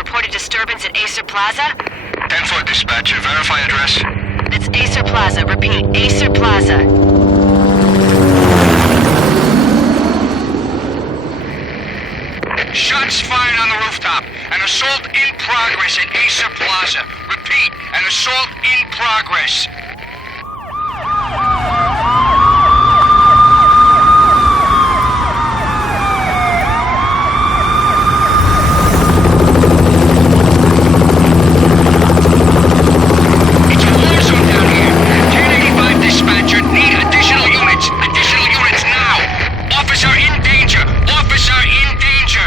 reported disturbance at Acer Plaza. 10-4 dispatcher, verify address. That's Acer Plaza. Repeat, Acer Plaza. Shots fired on the rooftop. An assault in progress at Acer Plaza. Repeat, an assault in progress. It's a war zone down here. 1085 dispatcher, need additional units. Additional units now. Officer in danger. Officer in danger.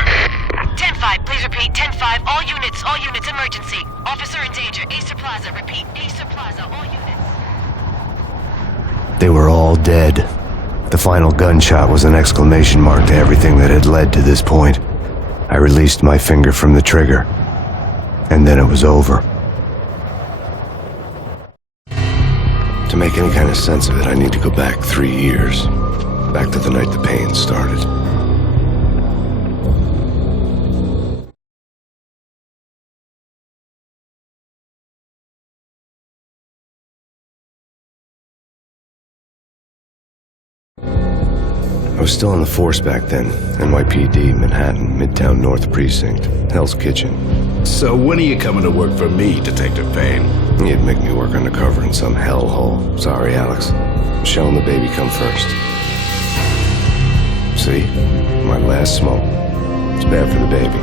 10-5, please repeat. 10-5, all units, emergency. Officer in danger, Acer Plaza. Repeat, Acer Plaza, all units. They were all dead. The final gunshot was an exclamation mark to everything that had led to this point. I released my finger from the trigger, and then it was over. To make any kind of sense of it, I need to go back 3 years. Back to the night the pain started. I was still on the force back then. NYPD, Manhattan, Midtown North Precinct, Hell's Kitchen. So when are you coming to work for me, Detective Payne? You'd make me work undercover in some hellhole. Sorry, Alex. Michelle and the baby come first. See? My last smoke. It's bad for the baby.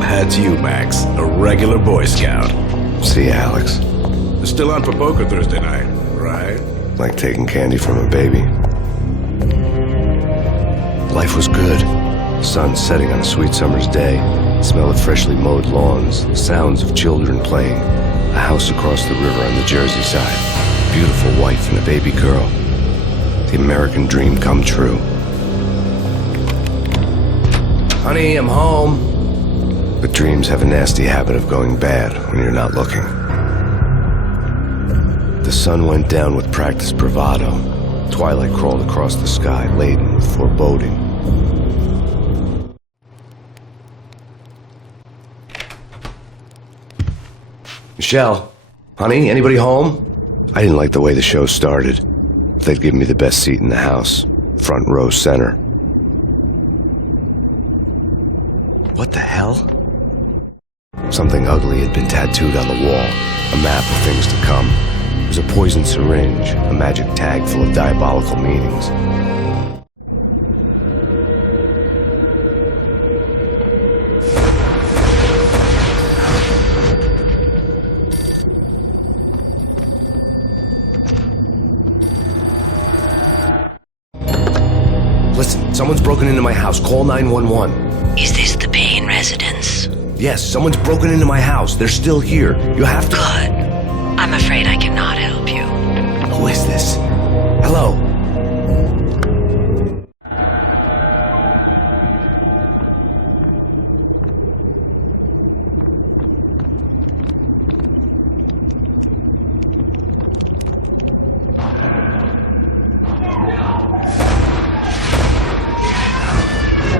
That's you, Max. A regular Boy Scout. See, Alex. Still on for poker Thursday night, right? Like taking candy from a baby. Life was good. Sun setting on a sweet summer's day. Smell of freshly mowed lawns. The sounds of children playing. A house across the river on the Jersey side. Beautiful wife and a baby girl. The American dream come true. Honey, I'm home. But dreams have a nasty habit of going bad when you're not looking. The sun went down with practiced bravado. Twilight crawled across the sky, laden with foreboding. Michelle, honey, anybody home? I didn't like the way the show started. They'd give me the best seat in the house, front row center. What the hell? Something ugly had been tattooed on the wall, a map of things to come. It was a poisoned syringe, a magic tag full of diabolical meanings. Listen, someone's broken into my house. Call 911. Is this the Payne residence? Yes, someone's broken into my house. They're still here. You have to... Good. I'm afraid I cannot help you. Who is this? Hello?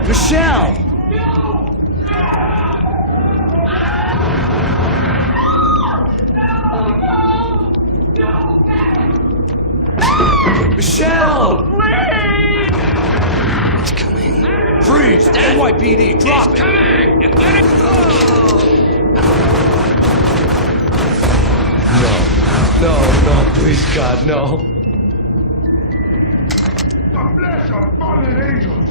Michelle! Michelle! Please! It's coming. Freeze! NYPD, drop it! Coming! You get it? No, please, God, no. God bless your fallen angels!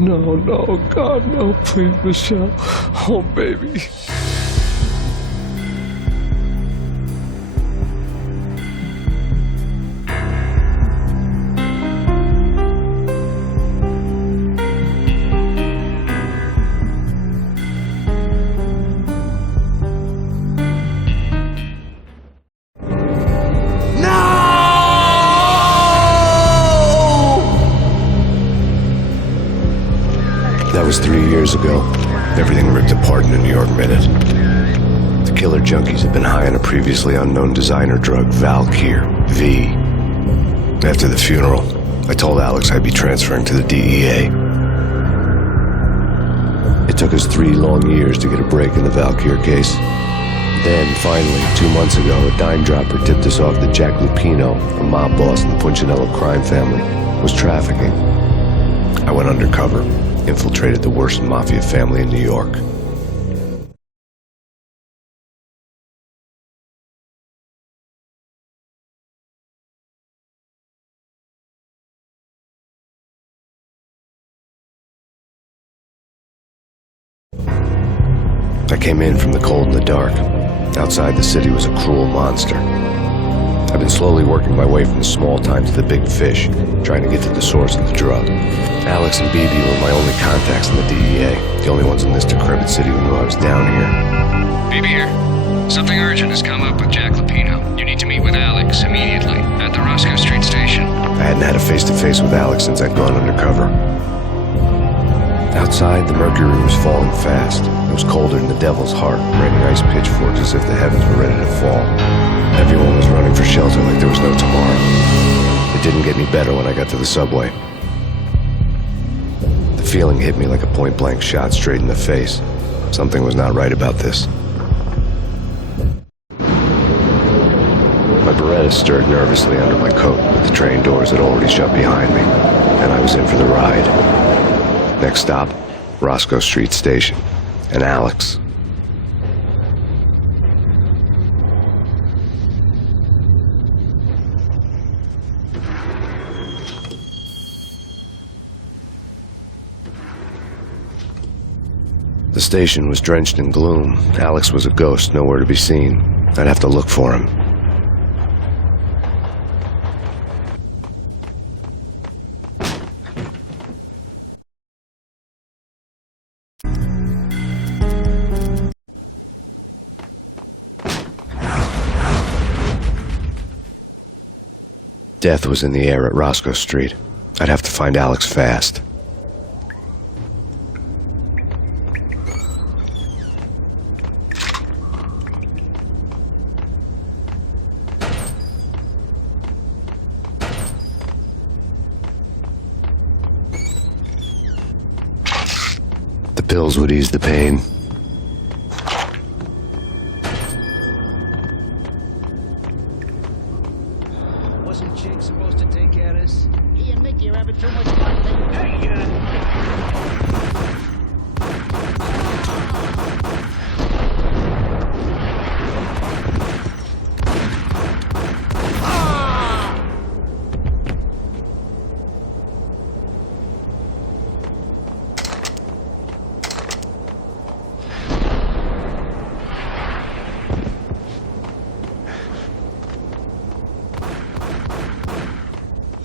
No, God, no, please, Michelle. Oh, baby. That was 3 years ago. Everything ripped apart in a New York minute. The killer junkies had been high on a previously unknown designer drug, Valkyrie, V. After the funeral, I told Alex I'd be transferring to the DEA. It took us 3 long years to get a break in the Valkyrie case. Then, finally, 2 months ago, a dime dropper tipped us off that Jack Lupino, a mob boss in the Punchinello crime family, was trafficking. I went undercover, infiltrated the worst mafia family in New York. I came in from the cold and the dark. Outside the city was a cruel monster. I've been slowly working my way from the small time to the big fish, trying to get to the source of the drug. Alex and BB were my only contacts in the DEA, the only ones in this decrepit city who knew I was down here. BB here. Something urgent has come up with Jack Lupino. You need to meet with Alex immediately at the Roscoe Street station. I hadn't had a face-to-face with Alex since I'd gone undercover. Outside, the mercury was falling fast. It was colder than the devil's heart, raining ice pitchforks as if the heavens were ready to fall. Everyone was running for shelter like there was no tomorrow. It didn't get any better when I got to the subway. The feeling hit me like a point-blank shot straight in the face. Something was not right about this. My Beretta stirred nervously under my coat, but the train doors had already shut behind me, and I was in for the ride. Next stop, Roscoe Street Station, and Alex. The station was drenched in gloom. Alex was a ghost, nowhere to be seen. I'd have to look for him. Death was in the air at Roscoe Street. I'd have to find Alex fast. The pills would ease the pain. Wasn't Jake supposed to take care of this? He and Mickey are having too much fun.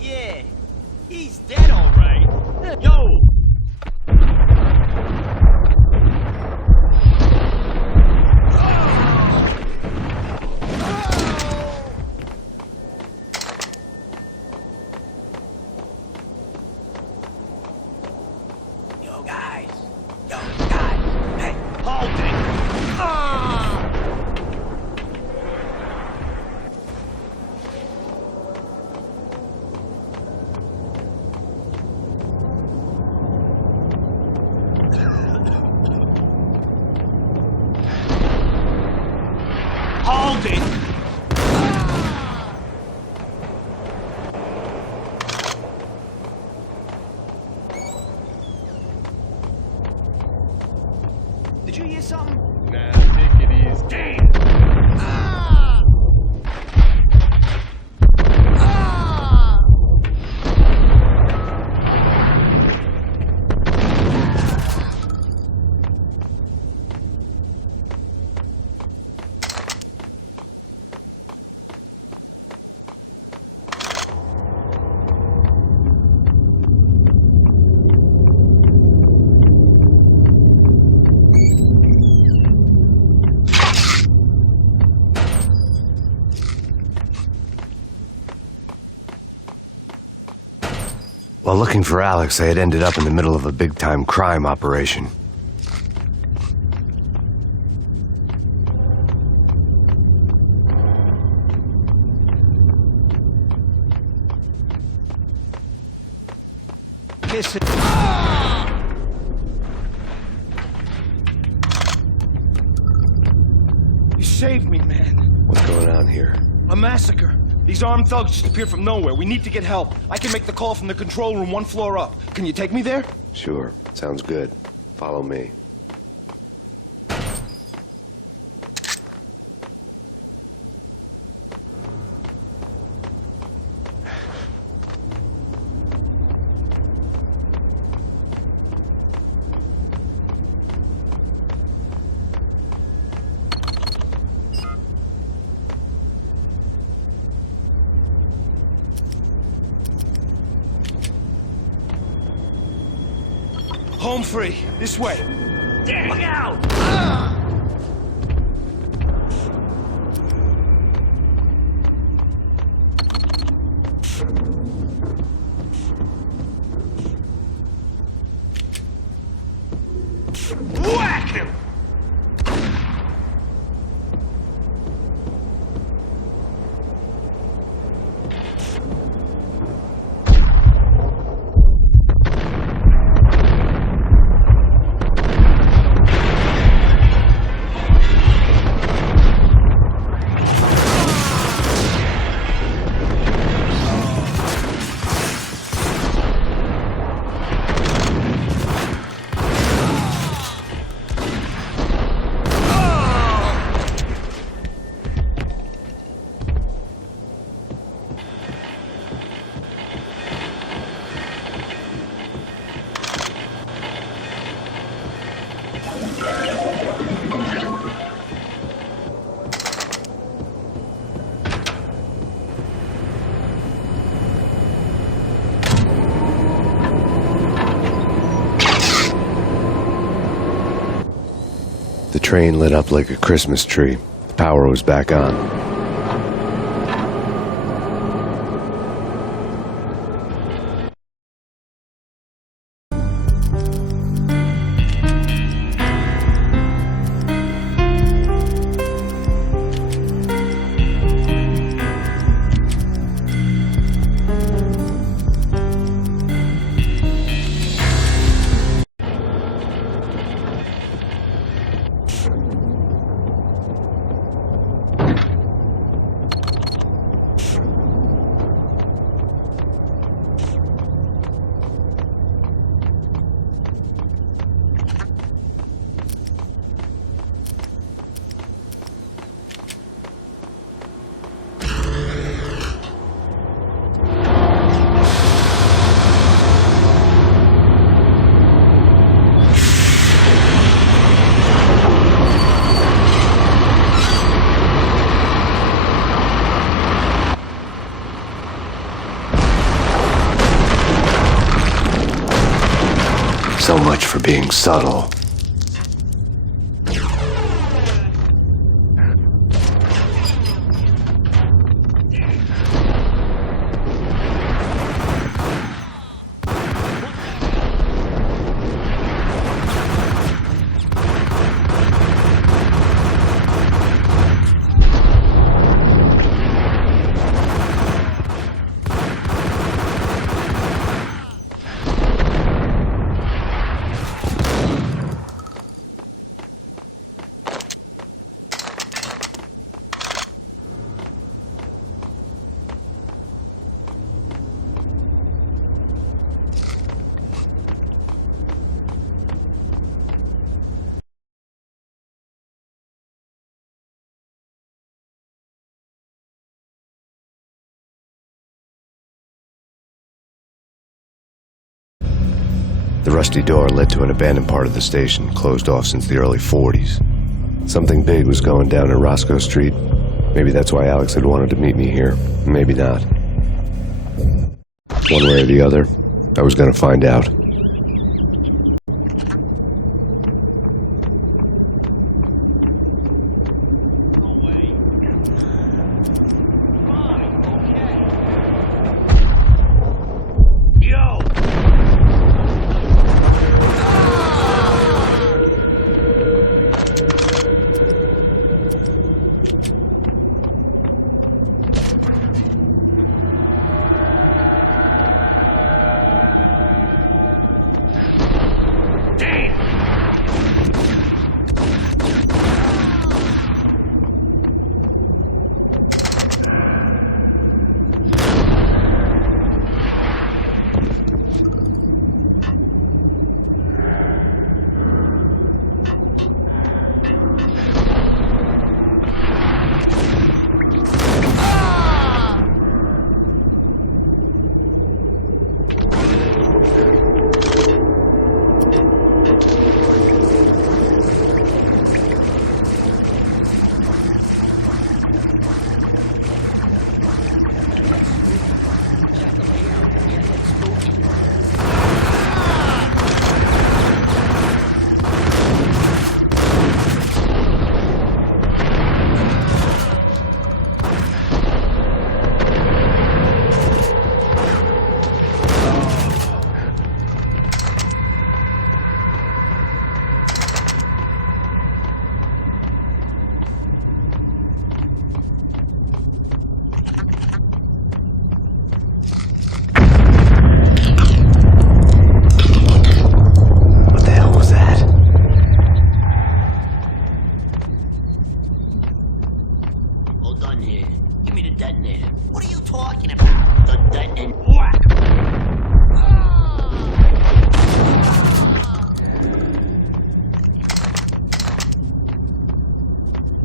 Yeah, he's dead, all right. Yo! Yo, guys. Hey, hold it. Hold it! Did you hear something? Nah, take it easy. Damn! Ah! Ah! While looking for Alex, I had ended up in the middle of a big-time crime operation. save me, man. What's going on here? A massacre. These armed thugs just appeared from nowhere. We need to get help. I can make the call from the control room 1 floor up. Can you take me there? Sure. Sounds good. Follow me. Home free. This way. Look out! Whack him! The train lit up like a Christmas tree. The power was back on. So much for being subtle. The rusty door led to an abandoned part of the station, closed off since the early 40s. Something big was going down in Roscoe Street. Maybe that's why Alex had wanted to meet me here. Maybe not. One way or the other, I was going to find out.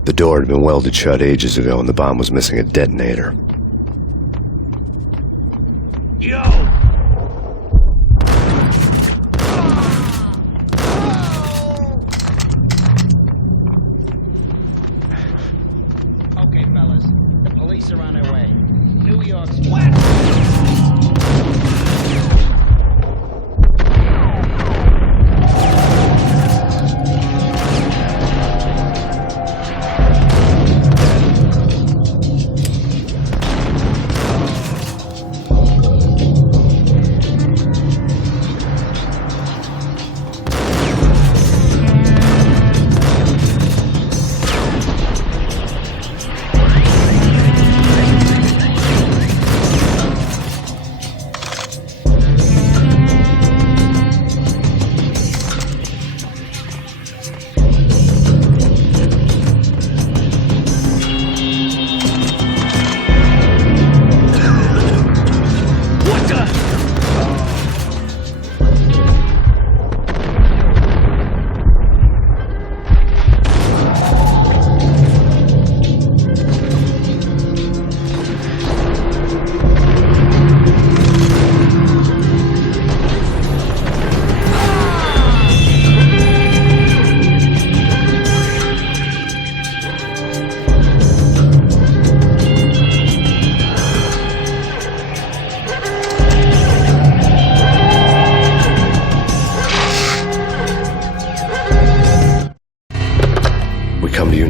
The door had been welded shut ages ago and the bomb was missing a detonator. Yo! Okay, fellas. The police are on their way. New York's wet!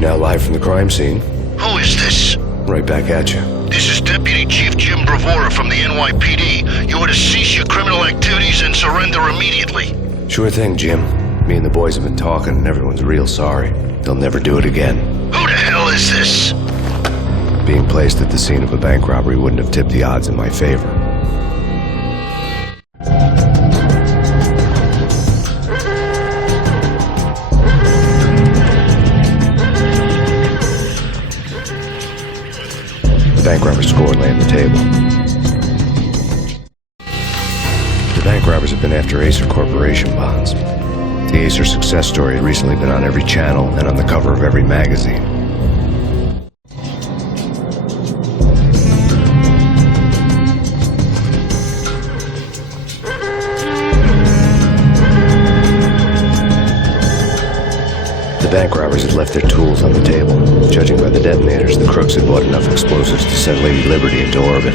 Now live from the crime scene. Who is this? Right back at you. This is Deputy Chief Jim Bravura from the NYPD. You are to cease your criminal activities and surrender immediately. Sure thing, Jim. Me and the boys have been talking and everyone's real sorry. They'll never do it again. Who the hell is this? Being placed at the scene of a bank robbery wouldn't have tipped the odds in my favor. Bank robber's score lay on the table. The bank robbers have been after Acer Corporation bonds. The Acer success story had recently been on every channel and on the cover of every magazine. The bank robbers had left their tools on the table. Judging by the detonators, the crooks had bought enough explosives to send Lady Liberty into orbit.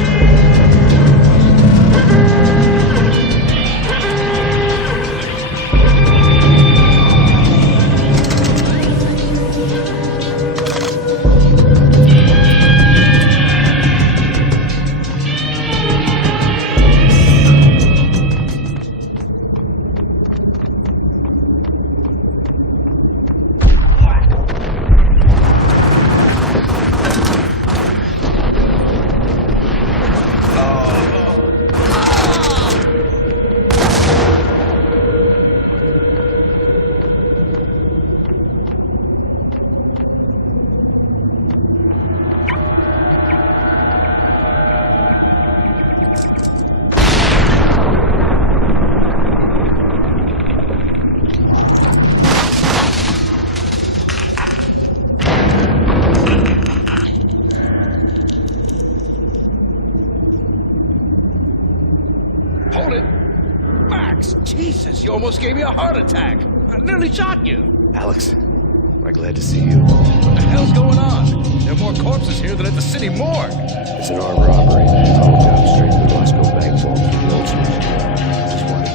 Hold it! Max! Jesus, you almost gave me a heart attack! I nearly shot you! Alex, I'm glad to see you. What the hell's going on? There are more corpses here than at the city morgue! It's an armed robbery. Tunnel down straight to the Roscoe Bank vault through the old street. Just wondering,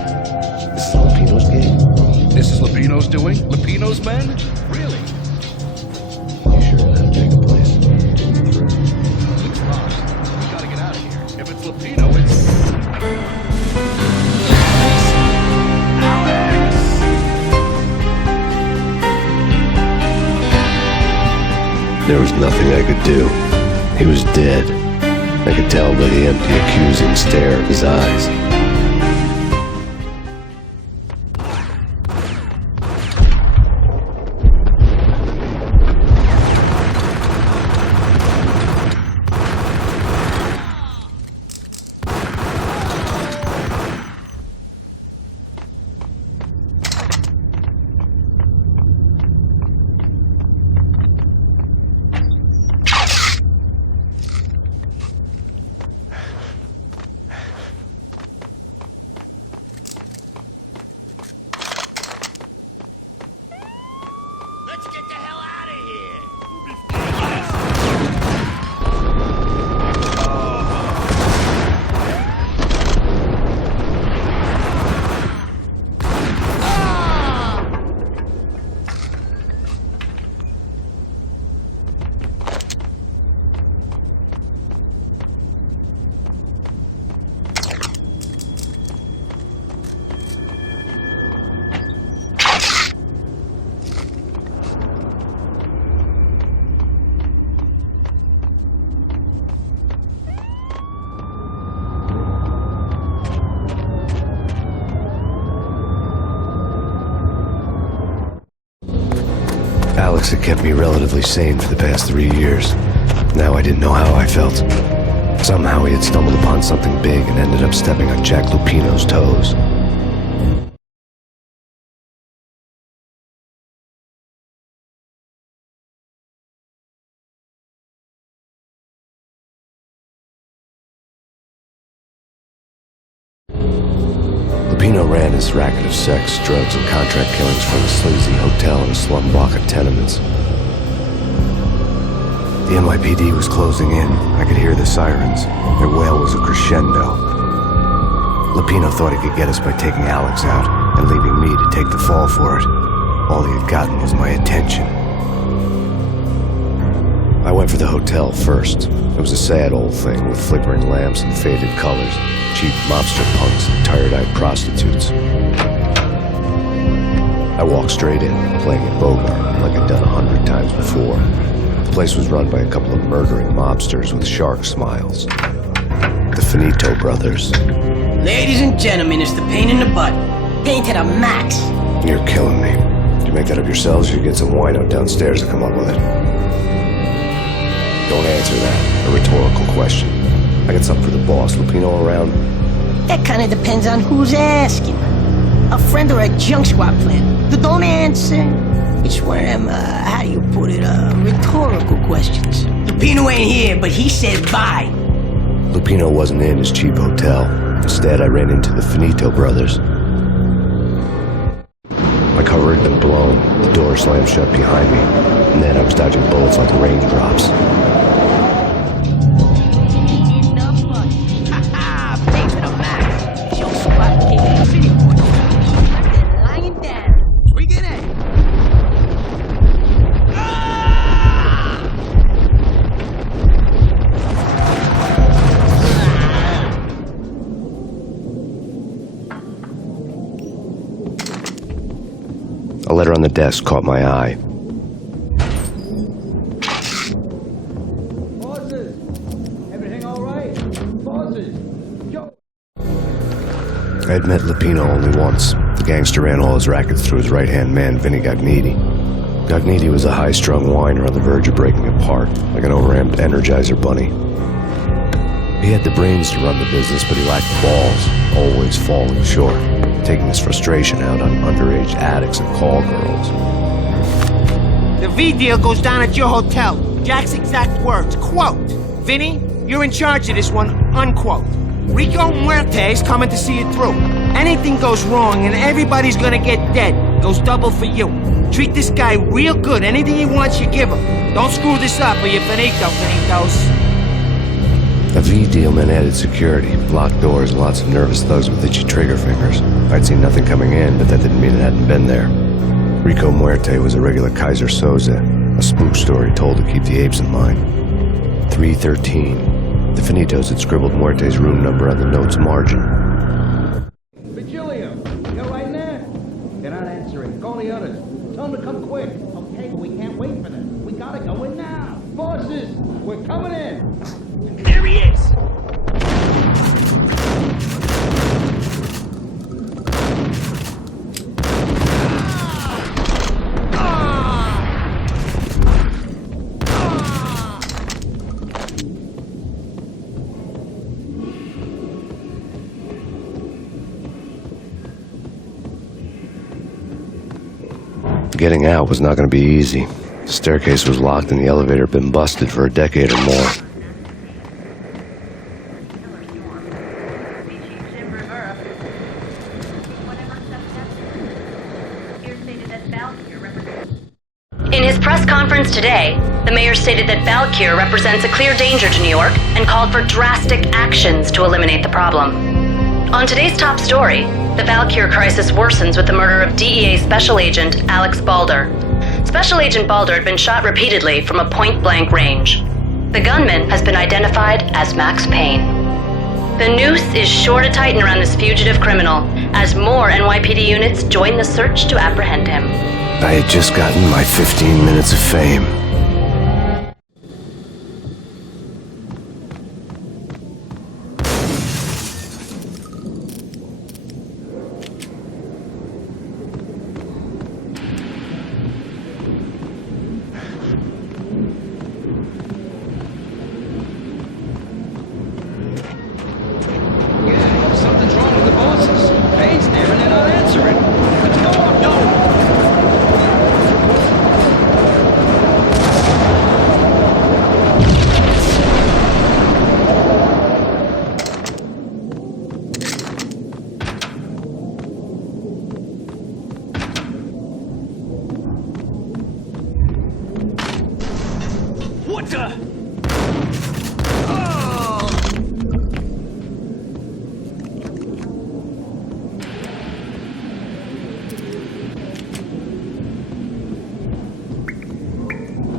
this is Lupino's game? This is Lupino's doing? Lupino's men? Really? You sure that'll take a place? Through? It's locked. We gotta get out of here. If it's Lupino, it's... There was nothing I could do. He was dead. I could tell by the empty, accusing stare of his eyes. Alex had kept me relatively sane for the past 3 years. Now I didn't know how I felt. Somehow he had stumbled upon something big and ended up stepping on Jack Lupino's toes. Lupino ran his racket of sex, drugs, and contract killings from a sleazy hotel in a slum block of tenements. The NYPD was closing in. I could hear the sirens. Their wail was a crescendo. Lupino thought he could get us by taking Alex out and leaving me to take the fall for it. All he had gotten was my attention. I went for the hotel first. It was a sad old thing with flickering lamps and faded colors, cheap mobster punks and tired-eyed prostitutes. I walked straight in, playing it Bogart like I'd done 100 times before. The place was run by a couple of murdering mobsters with shark smiles. The Finito brothers. Ladies and gentlemen, it's the pain in the butt. Pain to the max. You're killing me. Did you make that up yourselves, or you get some wino downstairs to come up with it? Don't answer that. A rhetorical question. I got something for the boss. Lupino around? That kind of depends on who's asking. A friend or a junk squad plan. Don't answer. It's one of them, how do you put it, rhetorical questions. Lupino ain't here, but he said bye. Lupino wasn't in his cheap hotel. Instead, I ran into the Finito brothers. My cover had been blown. The door slammed shut behind me. And then I was dodging bullets like raindrops. A letter on the desk caught my eye. Bosses! Everything all right? Bosses! Yo! I had met Lupino only once. The gangster ran all his rackets through his right-hand man, Vinny Gagniti. Gagniti was a high-strung whiner on the verge of breaking apart, like an overamped Energizer bunny. He had the brains to run the business, but he lacked the balls, always falling short, taking his frustration out on underage addicts and call girls. The V deal goes down at your hotel. Jack's exact words, quote, "Vinny, you're in charge of this one," unquote. Rico Muerte's coming to see it through. Anything goes wrong and everybody's gonna get dead. Goes double for you. Treat this guy real good. Anything he wants, you give him. Don't screw this up or you're finito, finitos. A V deal meant added security, locked doors, and lots of nervous thugs with itchy trigger fingers. I'd seen nothing coming in, but that didn't mean it hadn't been there. Rico Muerte was a regular Kaiser Soze, a spook story told to keep the apes in mind. 313. The Finitos had scribbled Muerte's room number on the note's margin. Vigilio! You're right there? They're not answering. Call the others. Tell them to come quick. Okay, but we can't wait for them. We gotta go in now. Bosses! We're coming in! There he is! Getting out was not going to be easy. The staircase was locked and the elevator had been busted for a decade or more. In his press conference today, the mayor stated that Valkyrie represents a clear danger to New York and called for drastic actions to eliminate the problem. On today's top story, the Valkyrie crisis worsens with the murder of DEA Special Agent Alex Balder. Special Agent Balder had been shot repeatedly from a point-blank range. The gunman has been identified as Max Payne. The noose is sure to tighten around this fugitive criminal as more NYPD units join the search to apprehend him. I had just gotten my 15 minutes of fame.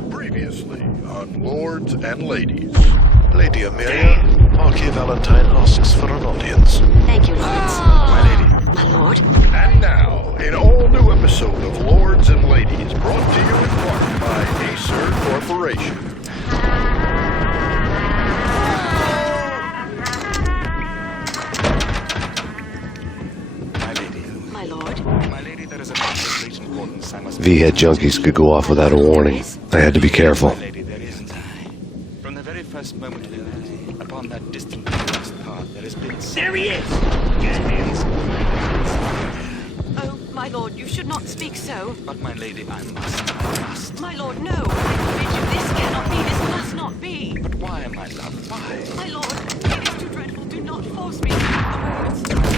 Previously on Lords and Ladies. Lady Amelia, Marquis Valentine asks for an audience. Thank you, Lawrence. My lady. My lord. And now, an all-new episode of Lords and Ladies, brought to you in part by Acer Corporation. My lord. My lady, there is a matter of great importance I must... V-head junkies could go off without a warning. I had to be careful. My lady, there isn't I. From the very first moment of reality, upon that distant past path, there has been... There he is! Oh, my lord, you should not speak so. But my lady, I must. My lord, no. I forbid you. This cannot be. This must not be. But why, my love, why? My lord, it is too dreadful. Do not force me to speak the words.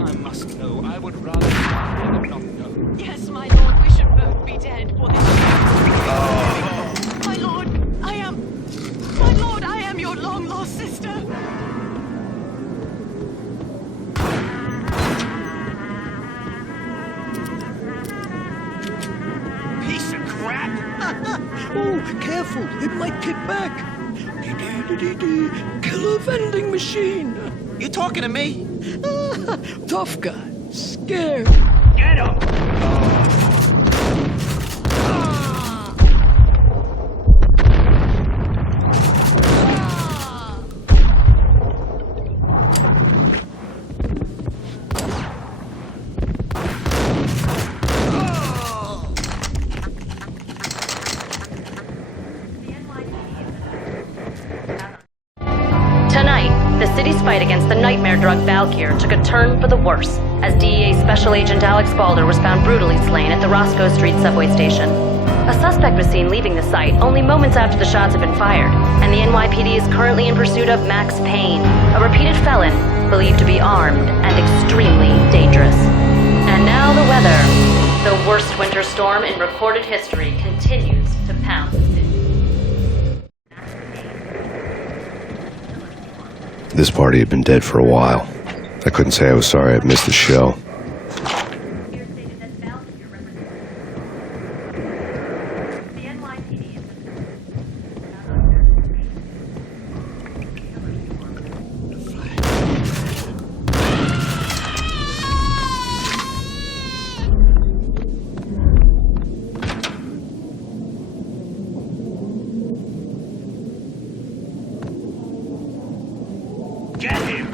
I must know. I would rather die than not know. Yes, my lord, we should both be dead for this. My lord, I am your long-lost sister. Piece of crap! Oh, careful, it might kick back. Killer vending machine. You talking to me? Tough guy, scared. Get him! Tonight, the city's fight against the nightmare drug Valkyrie took a turn for the worse, as DEA Special Agent Alex Balder was found brutally slain at the Roscoe Street subway station. A suspect was seen leaving the site only moments after the shots had been fired, and the NYPD is currently in pursuit of Max Payne, a repeated felon believed to be armed and extremely dangerous. And now the weather. The worst winter storm in recorded history continues to pound the city. This party had been dead for a while. I couldn't say I was sorry I'd missed the show. Get him!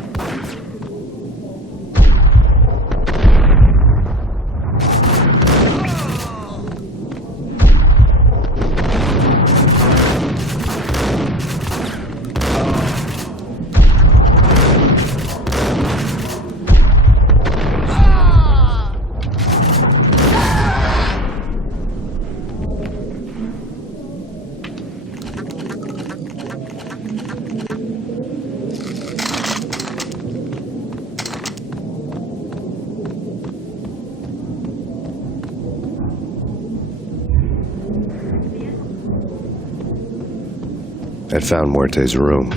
I'd found Muerte's room.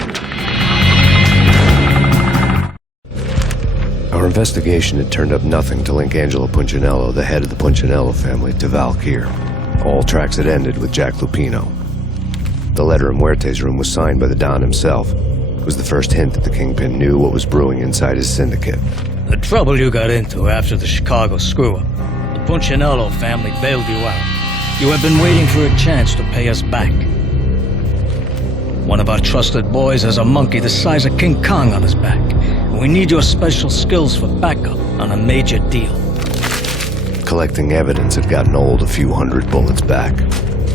Our investigation had turned up nothing to link Angelo Punchinello, the head of the Punchinello family, to Valkyrie. All tracks had ended with Jack Lupino. The letter in Muerte's room was signed by the Don himself. It was the first hint that the Kingpin knew what was brewing inside his syndicate. The trouble you got into after the Chicago screw-up. The Punchinello family bailed you out. You have been waiting for a chance to pay us back. One of our trusted boys has a monkey the size of King Kong on his back. And we need your special skills for backup on a major deal. Collecting evidence had gotten old a few hundred bullets back.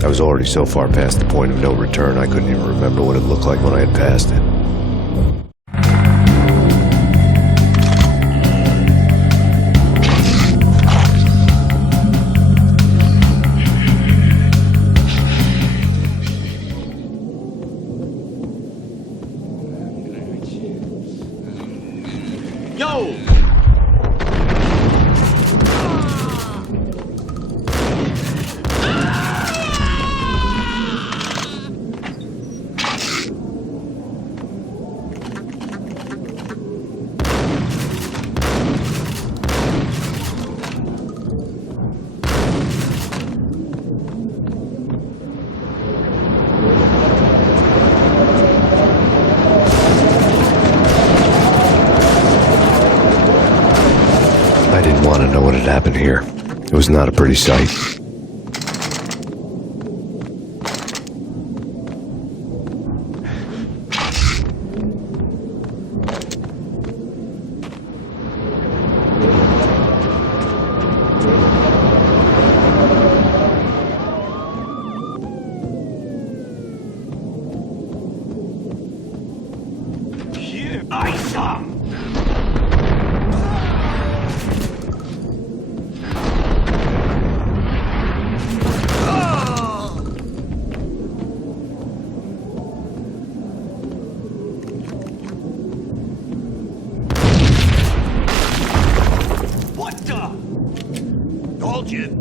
I was already so far past the point of no return I couldn't even remember what it looked like when I had passed it. Yo! was not a pretty sight.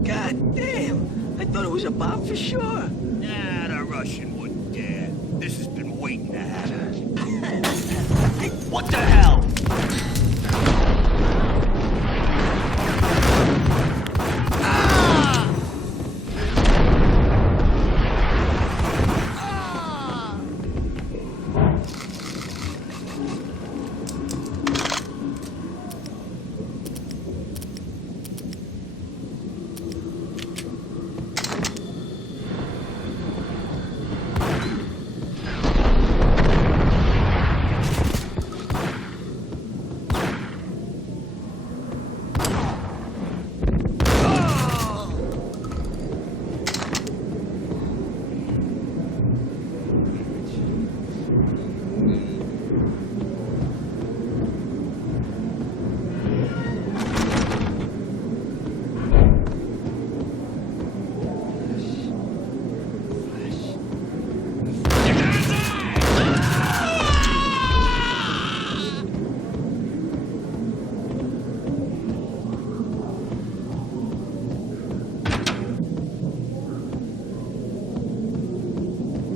God damn! I thought it was a bomb for sure. Nah, the Russian wouldn't dare. This has been waiting to happen. Hey, what the hell?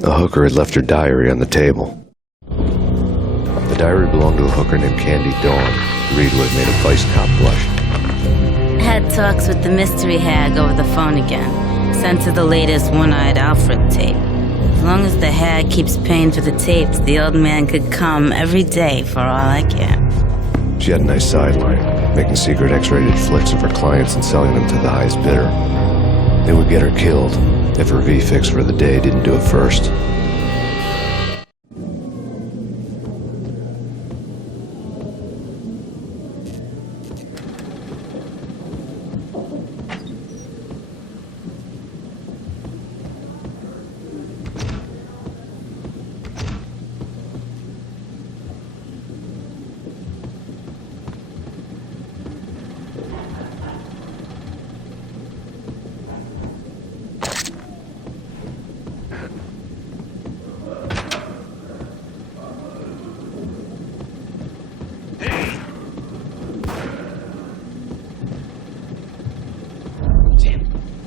The hooker had left her diary on the table. The diary belonged to a hooker named Candy Dawn. The read would have made a vice cop blush. Had talks with the mystery hag over the phone again. Sent her the latest one-eyed Alfred tape. As long as the hag keeps paying for the tapes, the old man could come every day for all I care. She had a nice sideline, making secret X-rated flicks of her clients and selling them to the highest bidder. It would get her killed if her V-fix for the day didn't do it first.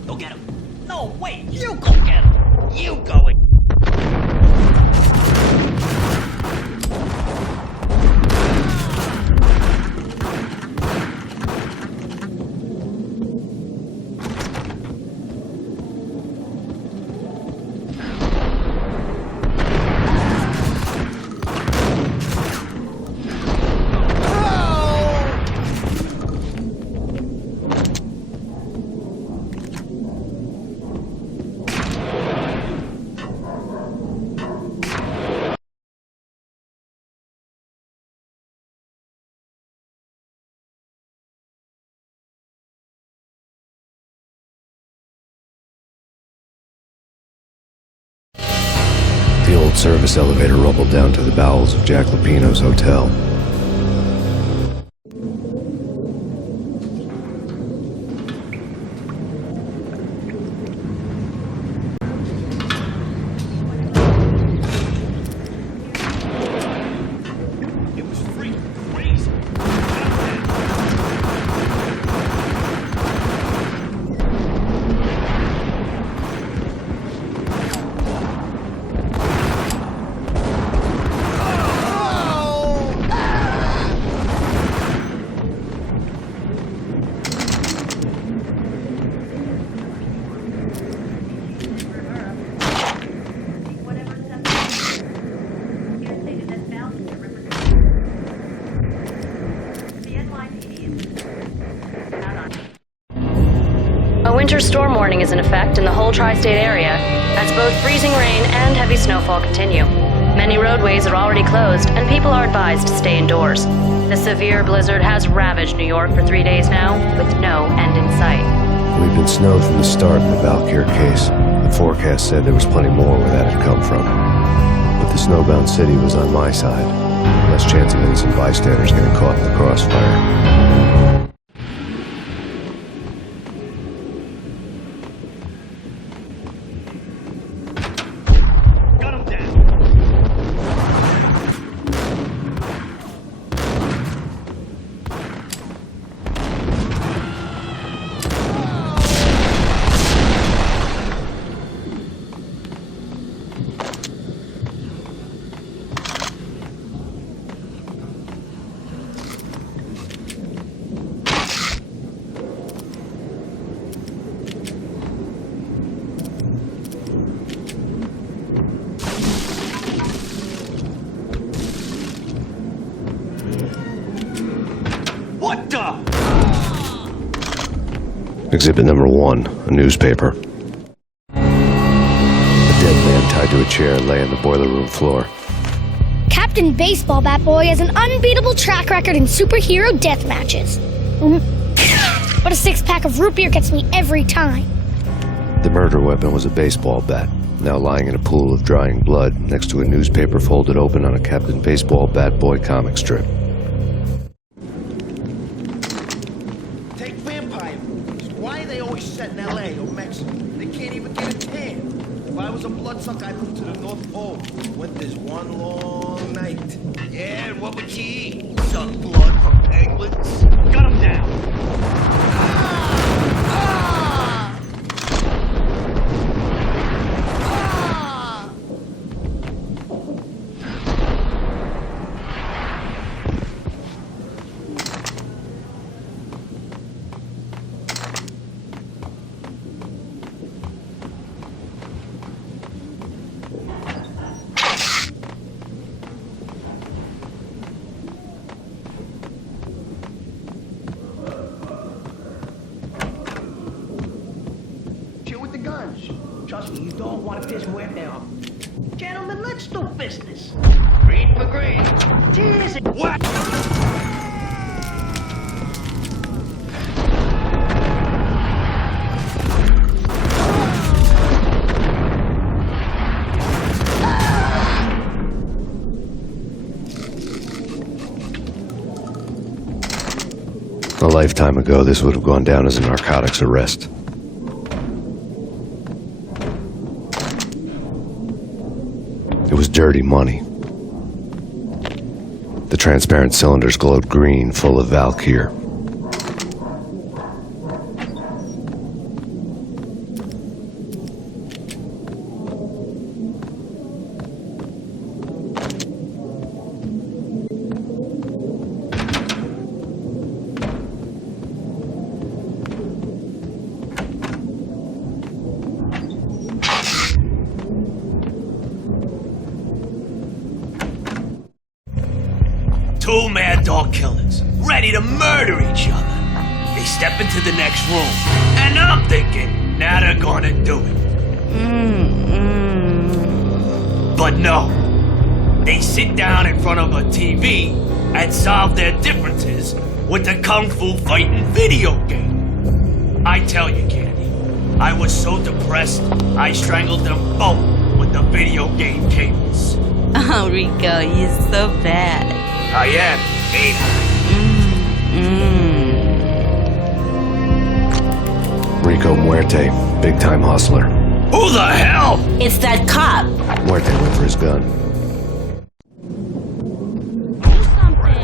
Go get him. No, wait, you go get him. You go it. The old service elevator rumbled down to the bowels of Jack Lupino's hotel. It was freaking crazy. warning is in effect in the whole tri-state area, as both freezing rain and heavy snowfall continue. Many roadways are already closed, and people are advised to stay indoors. The severe blizzard has ravaged New York for 3 days now, with no end in sight. We've been snowed from the start in the Valkyrie case. The forecast said there was plenty more where that had come from. But the snowbound city was on my side. Less chance of innocent bystanders getting caught in the crossfire. What the? Exhibit number 1, a newspaper. A dead man tied to a chair lay on the boiler room floor. Captain Baseball Bat Boy has an unbeatable track record in superhero death matches. But a 6-pack of root beer gets me every time. The murder weapon was a baseball bat, now lying in a pool of drying blood next to a newspaper folded open on a Captain Baseball Bat Boy comic strip. Take vampire movies. Why are they always set in L.A. or Mexico? They can't even get a tan. If I was a bloodsucker, I'd move to the North Pole. Winter's one long night. Yeah, and what would you eat? Suck blood from penguins? Gun 'em down. Trust me, you don't want to piss Muerte off. Gentlemen, let's do business. Green for green. Cheers. What? A lifetime ago, this would have gone down as a narcotics arrest. It was dirty money. The transparent cylinders glowed green, full of Valkyrie. Two mad dog killers, ready to murder each other. They step into the next room, and I'm thinking, now they're gonna do it. But no. They sit down in front of a TV and solve their differences with the Kung Fu fighting video game. I tell you, Candy, I was so depressed, I strangled them both with the video game cables. Oh, Rico, you're so bad. I am, ain't I? Rico Muerte, big-time hustler. Who the hell? It's that cop. Muerte went for his gun. Do something.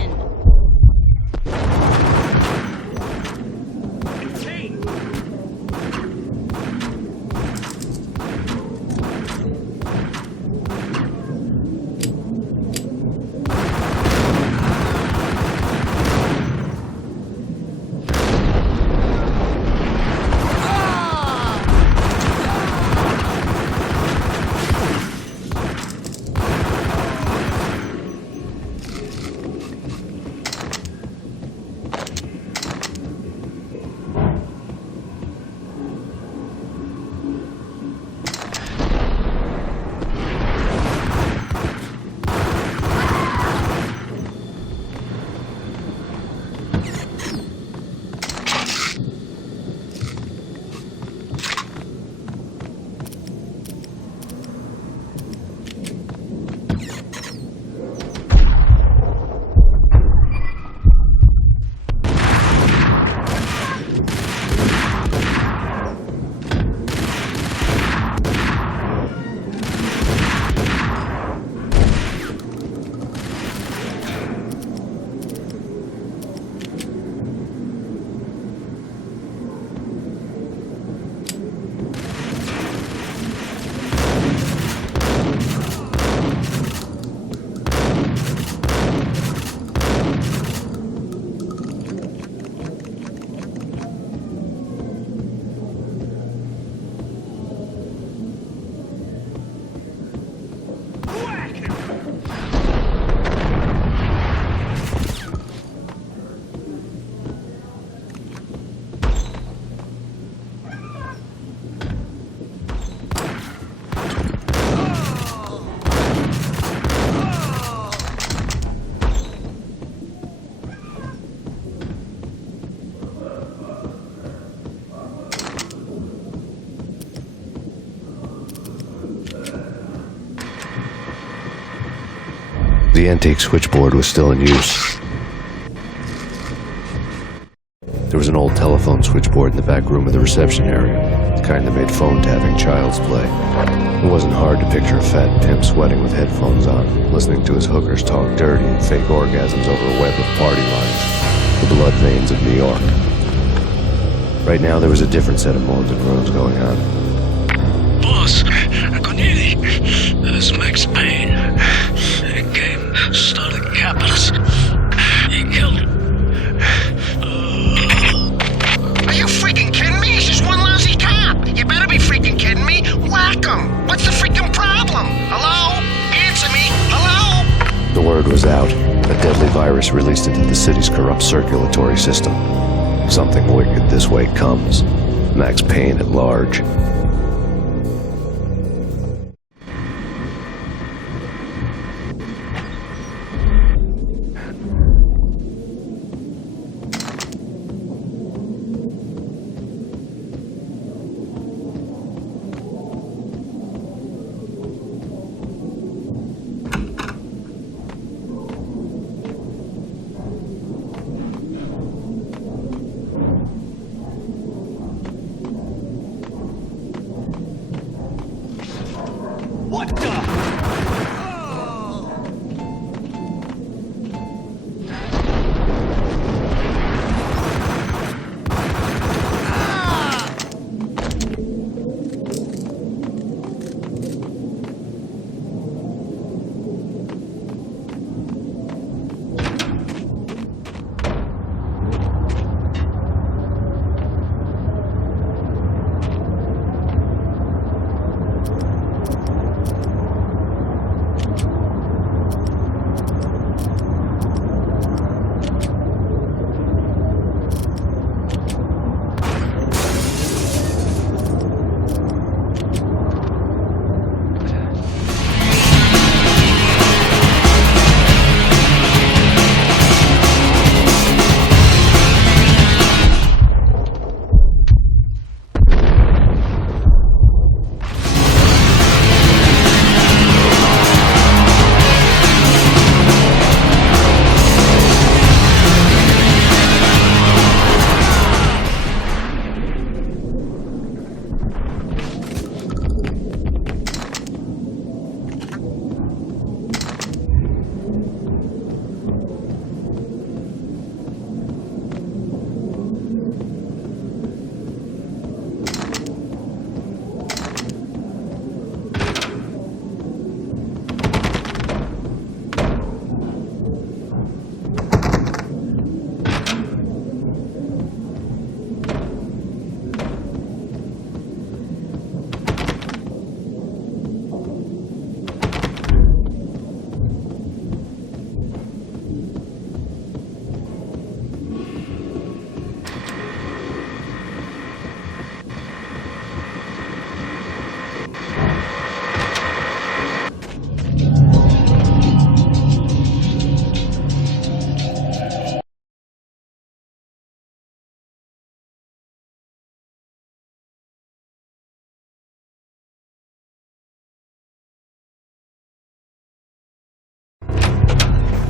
The antique switchboard was still in use. There was an old telephone switchboard in the back room of the reception area, the kind that made phone tapping child's play. It wasn't hard to picture a fat pimp sweating with headphones on, listening to his hookers talk dirty and fake orgasms over a web of party lines, the blood veins of New York. Right now, there was a different set of moans and groans going on. Boss, Corneli, there's Max Payne. He came, started capping us. He killed him. Are you freaking kidding me? He's just one lousy cop. You better be freaking kidding me. Whack him. What's the freaking problem? Hello? Answer me. Hello? The word was out. A deadly virus released into the city's corrupt circulatory system. Something wicked this way comes. Max Payne at large. What the?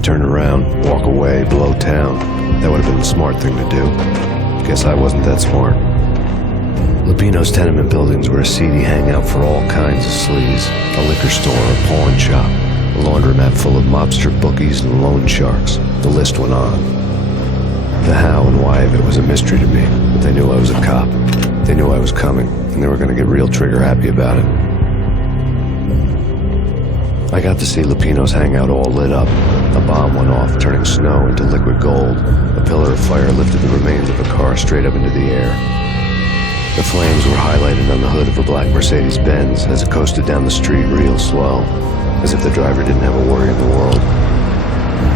Turn around, walk away, blow town. That would have been the smart thing to do. Guess I wasn't that smart. Lupino's tenement buildings were a seedy hangout for all kinds of sleaze. A liquor store, a pawn shop, a laundromat full of mobster bookies and loan sharks. The list went on. The how and why of it was a mystery to me, but they knew I was a cop. They knew I was coming, and they were going to get real trigger happy about it. I got to see Lupino's hangout all lit up. A bomb went off, turning snow into liquid gold. A pillar of fire lifted the remains of a car straight up into the air. The flames were highlighted on the hood of a black Mercedes-Benz as it coasted down the street real slow, as if the driver didn't have a worry in the world.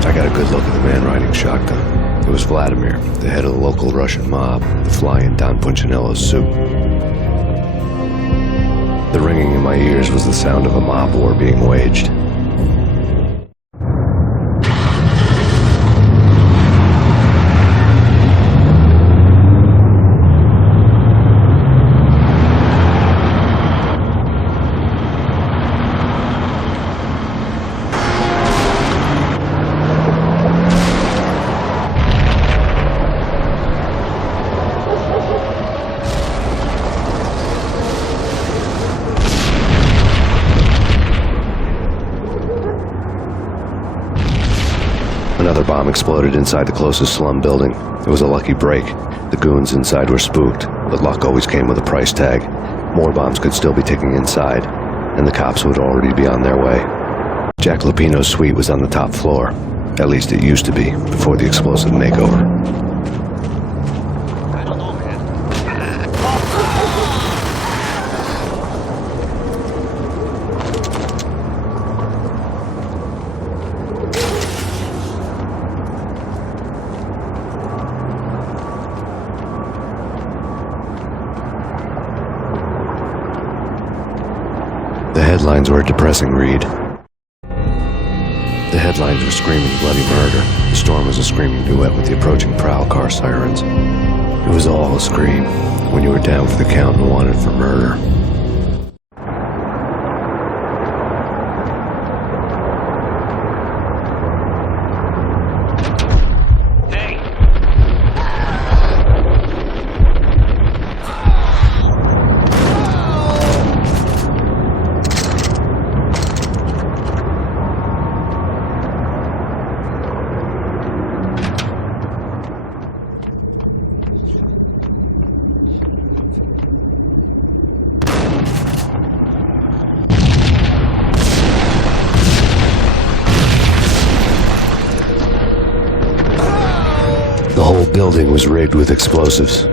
I got a good look at the man riding shotgun. It was Vladimir, the head of the local Russian mob, the fly in Don Punchinello's suit. The ringing in my ears was the sound of a mob war being waged. Another bomb exploded inside the closest slum building. It was a lucky break. The goons inside were spooked, but luck always came with a price tag. More bombs could still be ticking inside, and the cops would already be on their way. Jack Lupino's suite was on the top floor. At least it used to be, before the explosive makeover. The headlines were a depressing read. The headlines were screaming bloody murder. The storm was a screaming duet with the approaching prowl car sirens. It was all a scream when you were down for the count and wanted for murder. The whole building was rigged with explosives.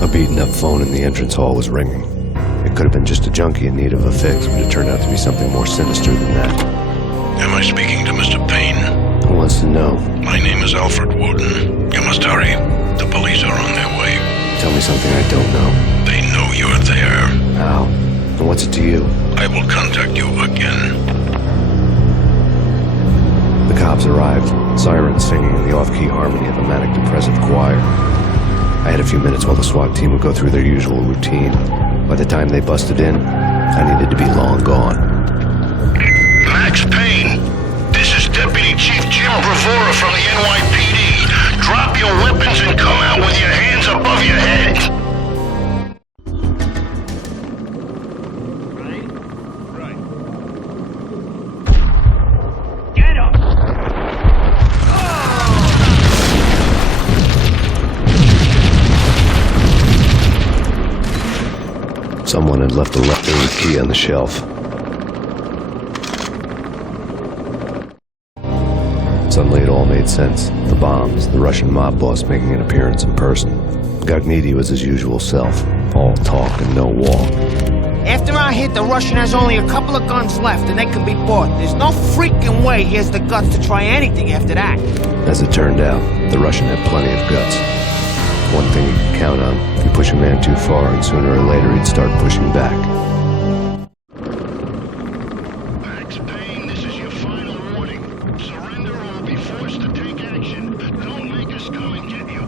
A beaten-up phone in the entrance hall was ringing. It could have been just a junkie in need of a fix, but it turned out to be something more sinister than that. Am I speaking to Mr. Payne? Who wants to know? My name is Alfred Wooden. You must hurry. The police are on their way. Tell me something I don't know. They know you're there. How? And what's it to you? I will contact you again. The cops arrived, sirens singing in the off-key harmony of a manic-depressive choir. I had a few minutes while the SWAT team would go through their usual routine. By the time they busted in, I needed to be long gone. Max Payne, this is Deputy Chief Jim Bravura from the NYPD. Drop your weapons and come out with your hands above your head. Right. Get him! Someone had left a leftover key on the shelf. Suddenly it all made sense. The bombs, the Russian mob boss making an appearance in person. Gagniti was his usual self, all talk and no walk. After our hit, the Russian has only a couple of guns left, and they can be bought. There's no freaking way he has the guts to try anything after that. As it turned out, the Russian had plenty of guts. One thing you could count on, if you push a man too far, and sooner or later he'd start pushing back. Max Payne, this is your final warning. Surrender or we'll be forced to take action. Don't make us come and get you.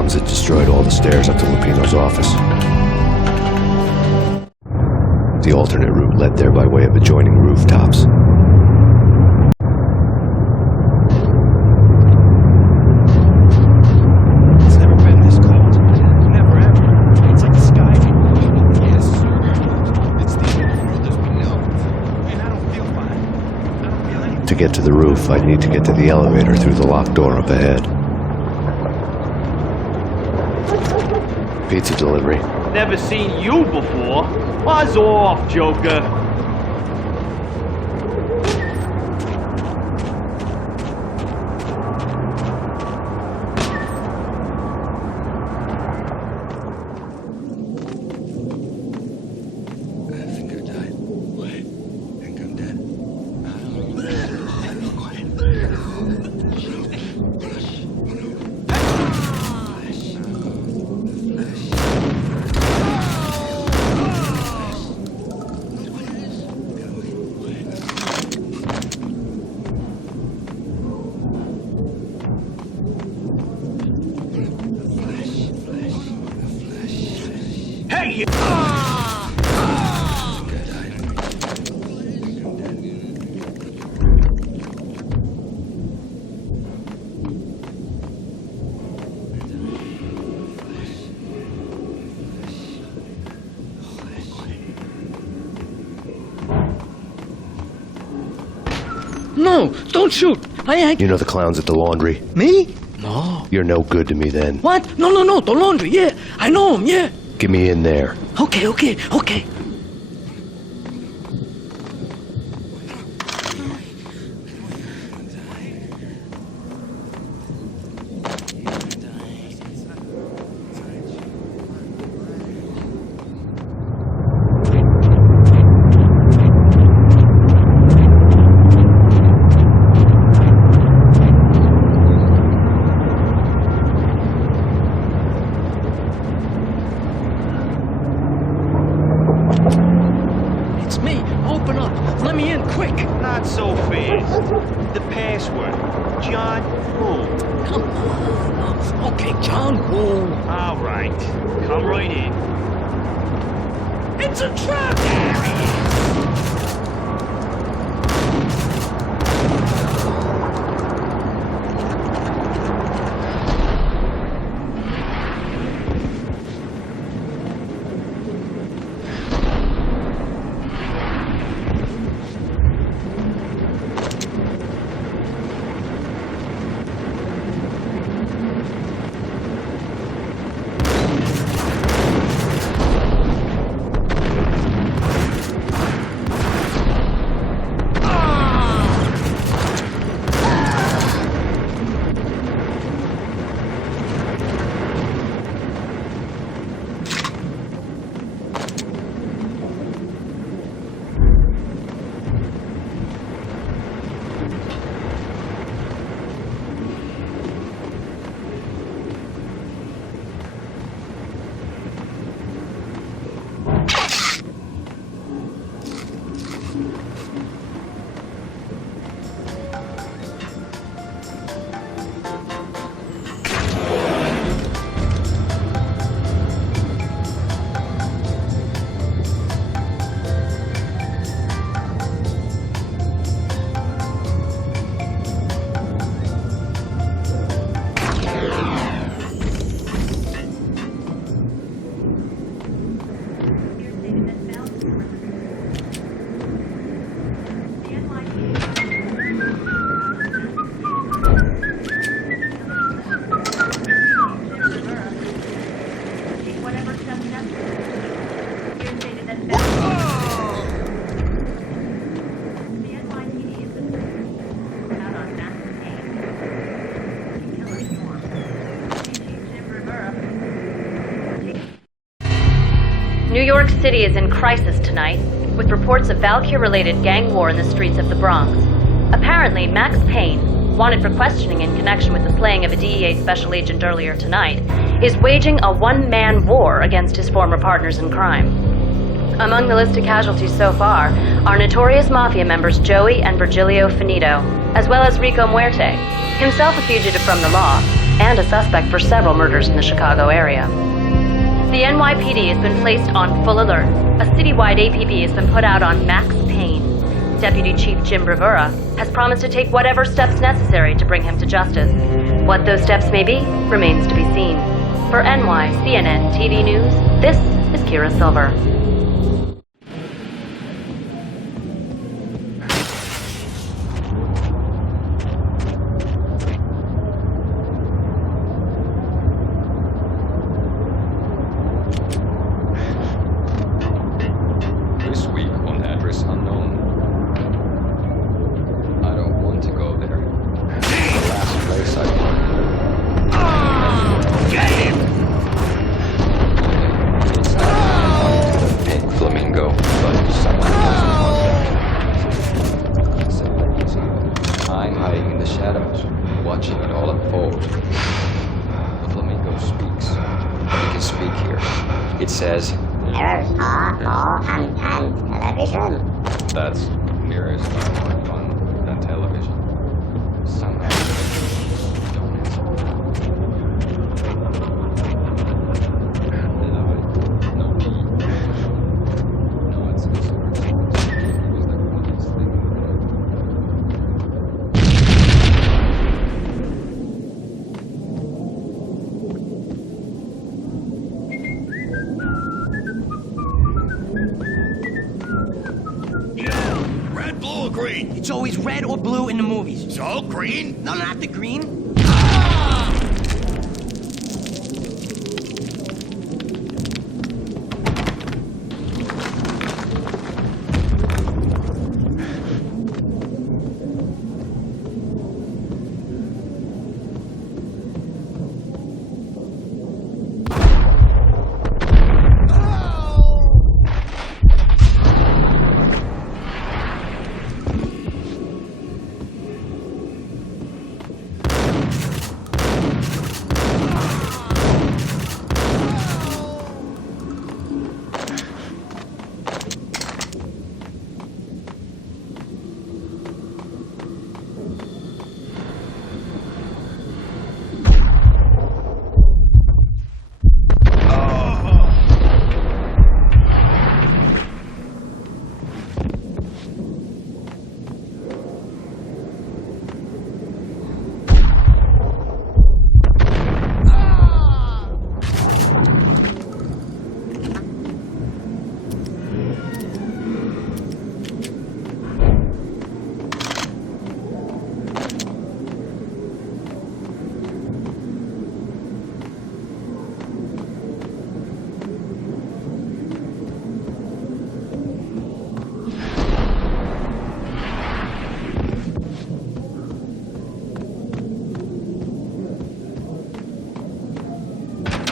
bombs that destroyed all the stairs up to Lupino's office. The alternate route led there by way of adjoining rooftops. It's never been this cold. Never ever. It's like the sky. Yes. It's the furthest we know. And I don't feel fine. I don't feel anything. To get to the roof, I'd need to get to the elevator through the locked door up ahead. Pizza delivery. Never seen you before. Buzz off, Joker. I think I died. What? I think I'm dead. Hey! No, don't shoot. You know the clowns at the laundry? Me? No. You're no good to me then. What? No, the laundry, yeah. I know him, yeah. Get me in there. Okay. It's me. Open up. Let me in, quick. Not so fast. The password. John Woo. Come on. Okay, John Woo. All right. Come right in. It's a trap! New York City is in crisis tonight, with reports of Valkyrie-related gang war in the streets of the Bronx. Apparently, Max Payne, wanted for questioning in connection with the slaying of a DEA special agent earlier tonight, is waging a one-man war against his former partners in crime. Among the listed casualties so far are notorious mafia members Joey and Virgilio Finito, as well as Rico Muerte, himself a fugitive from the law, and a suspect for several murders in the Chicago area. The NYPD has been placed on full alert. A citywide APB has been put out on Max Payne. Deputy Chief Jim Bravura has promised to take whatever steps necessary to bring him to justice. What those steps may be remains to be seen. For NYCNN TV News, this is Kira Silver. This week on address unknown. I don't want to go there. The last place I went. Get him! It's not to the pink flamingo, but someone doesn't want that. So let me see. I'm hiding in the shadows, watching it all unfold. The flamingo speaks. He can speak here. It says, There's more television. that's here is far more fun than television. Somehow. Don't answer. No need. No, it's absurd. It was the funniest thing in the world. Red, blue, or green? It's always red or blue in the movies. So, green? No, not the green.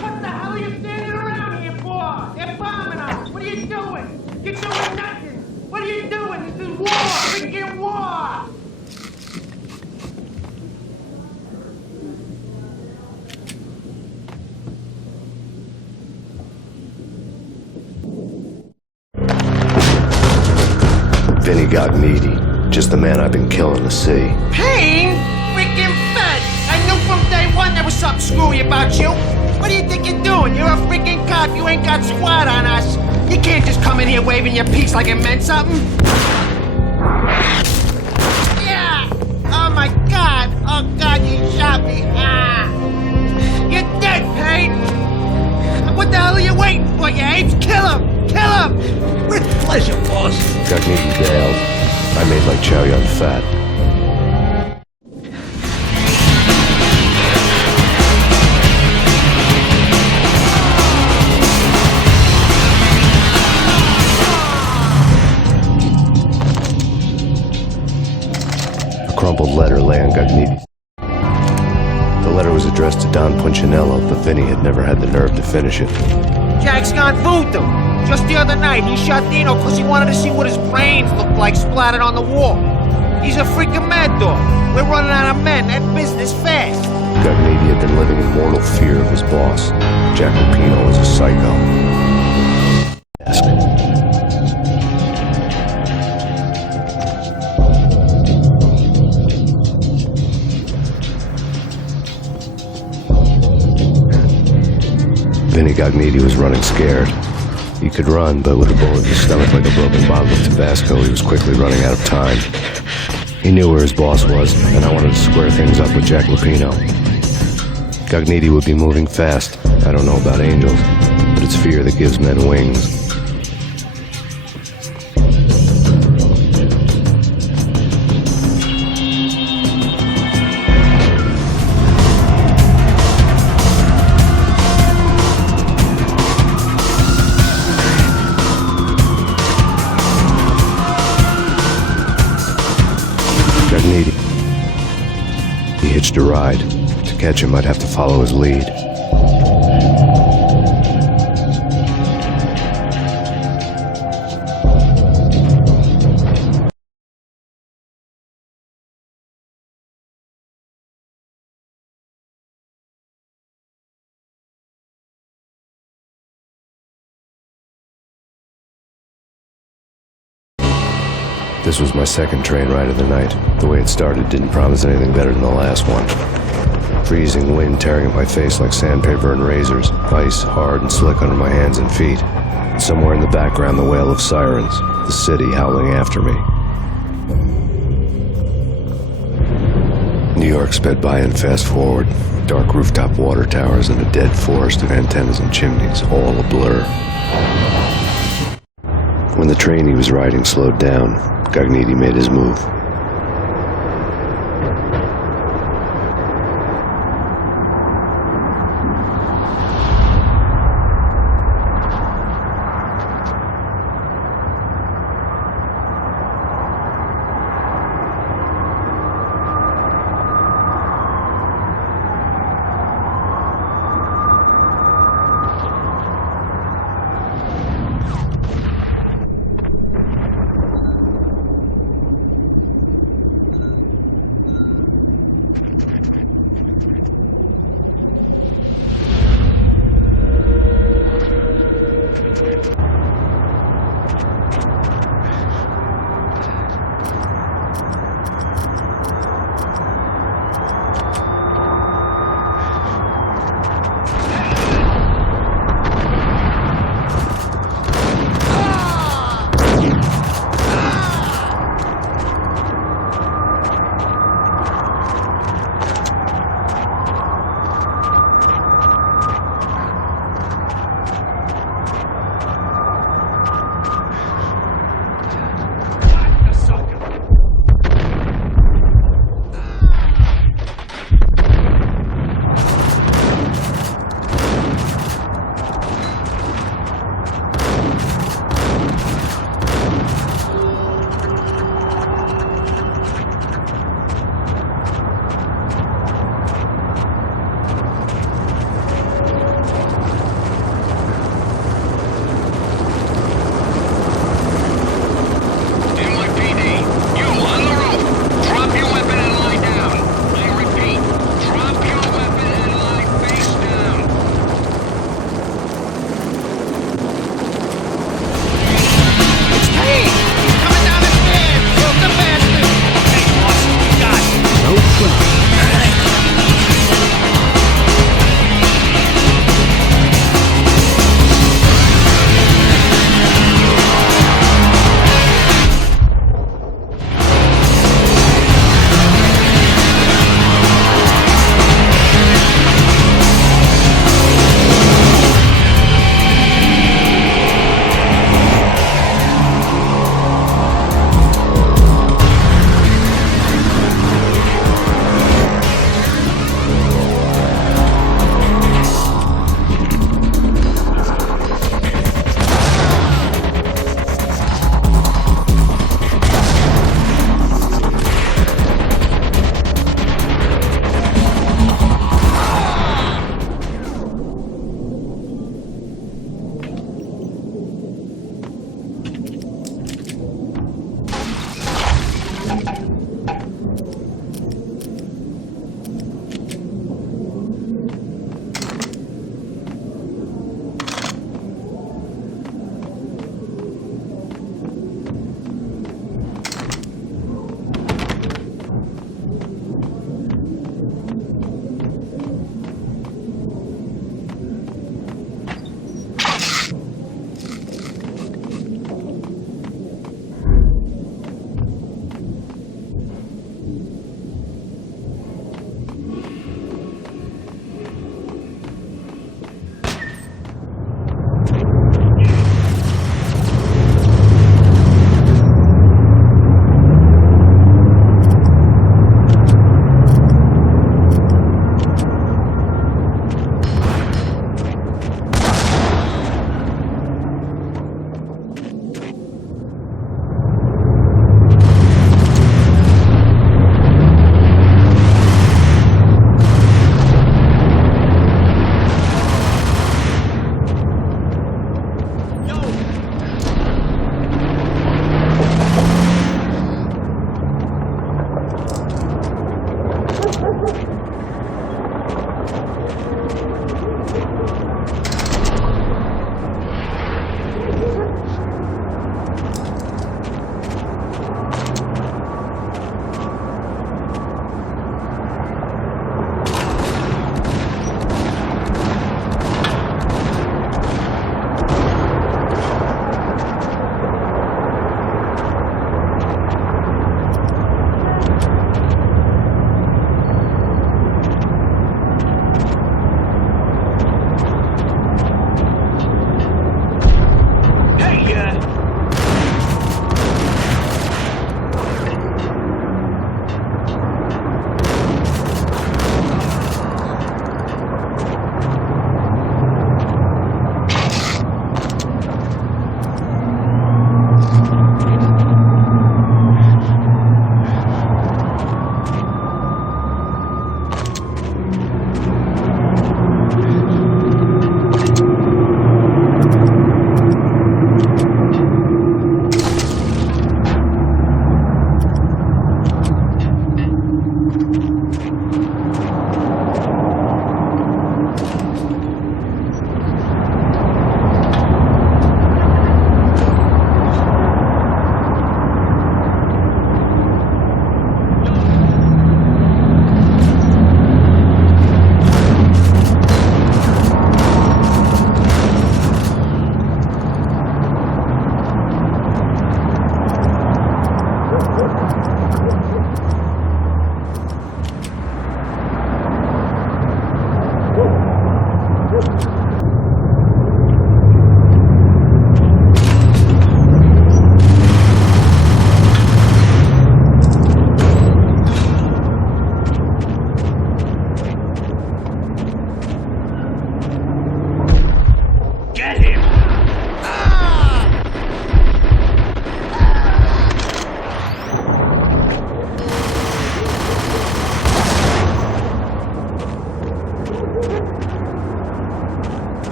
What the hell are you standing around here for? They're bombing us. What are you doing? You're doing nothing. What are you doing? This is war. Freaking war. Vinny got meaty. Just the man I've been killing to see. Payne? Freaking fed. I knew from day one there was something screwy about you. What do you think you're doing? You're a freaking cop. You ain't got squat on us. You can't just come in here waving your piece like it meant something. Yeah. Oh my God. Oh God, you shot me. Ah. You're dead, Payne. What the hell are you waiting for, you apes? Kill him. Kill him. With pleasure, boss. Got meaty bailed. I made like Chow Yun Fat. A crumpled letter lay on Gagniti's. The letter was addressed to Don Punchinello, but Vinny had never had the nerve to finish it. Jack's gone voodoo. Just the other night, he shot Dino because he wanted to see what his brains looked like splattered on the wall. He's a freaking mad dog. We're running out of men and business fast. Gagniti had been living in mortal fear of his boss. Jack Lupino was a psycho. Vinny Gognitti was running scared. He could run, but with a bullet in his stomach like a broken bottle of Tabasco, he was quickly running out of time. He knew where his boss was, and I wanted to square things up with Jack Lupino. Gognitti would be moving fast. I don't know about angels, but it's fear that gives men wings. Gognitti. He hitched a ride. To catch him, I'd have to follow his lead. This was my second train ride of the night. The way it started didn't promise anything better than the last one. Freezing wind tearing at my face like sandpaper and razors, ice hard and slick under my hands and feet. And somewhere in the background, the wail of sirens, the city howling after me. New York sped by in fast forward. Dark rooftop water towers and a dead forest of antennas and chimneys, all a blur. When the train he was riding slowed down, Gognitti made his move.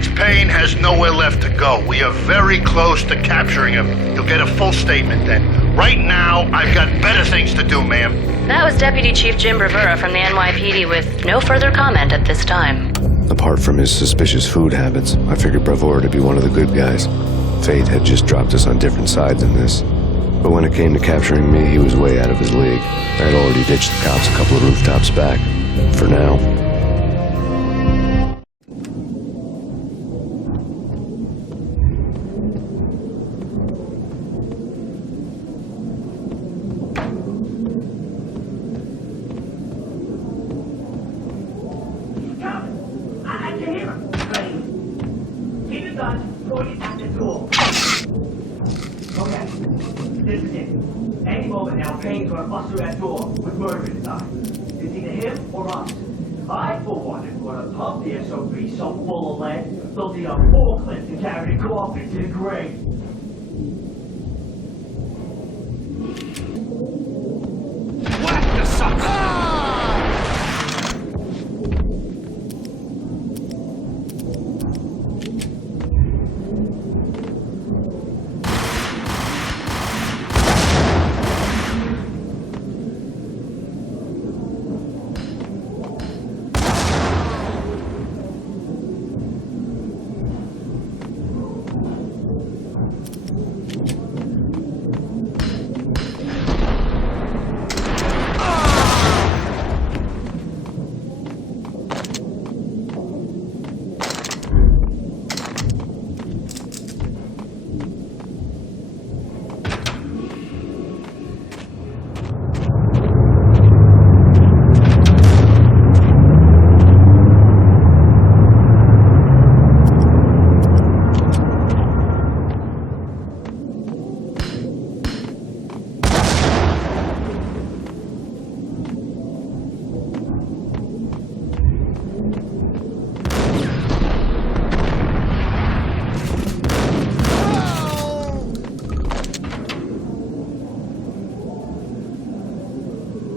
Max Payne has nowhere left to go. We are very close to capturing him. You'll get a full statement then. Right now, I've got better things to do, ma'am. That was Deputy Chief Jim Bravura from the NYPD with no further comment at this time. Apart from his suspicious food habits, I figured Bravura to be one of the good guys. Fate had just dropped us on different sides in this. But when it came to capturing me, he was way out of his league. I had already ditched the cops a couple of rooftops back. For now. I can hear him. Keep it done. Point it at the door. Okay. This is it. Any moment now, Payne's gonna bust through that door with murder in his eyes. It's either him or us. I, for one, am gonna pump the SOB so full of lead, they'll need a forklift to carry the coffin to the grave. What the sucker?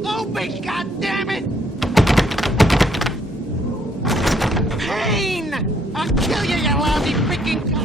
Open, goddammit! Payne! I'll kill you, you lousy freaking cop!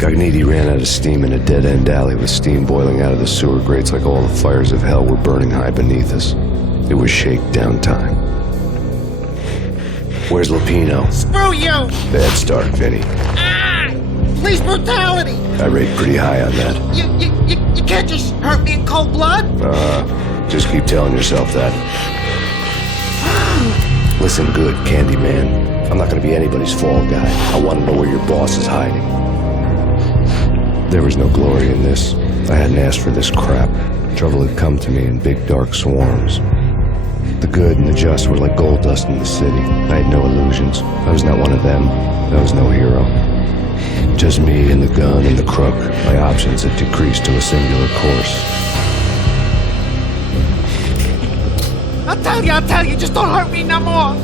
Cogniti ran out of steam in a dead-end alley with steam boiling out of the sewer grates like all the fires of hell were burning high beneath us. It was shakedown time. Where's Lupino? Screw you! Bad start, Vinny. Ah! Police brutality! I rate pretty high on that. You can't just hurt me in cold blood? Just keep telling yourself that. Listen good, Candyman. I'm not gonna be anybody's fall guy. I want to know where your boss is hiding. There was no glory in this. I hadn't asked for this crap. Trouble had come to me in big dark swarms. The good and the just were like gold dust in the city. I had no illusions. I was not one of them. I was no hero. Just me and the gun and the crook. My options had decreased to a singular course. I'll tell you, just don't hurt me no more.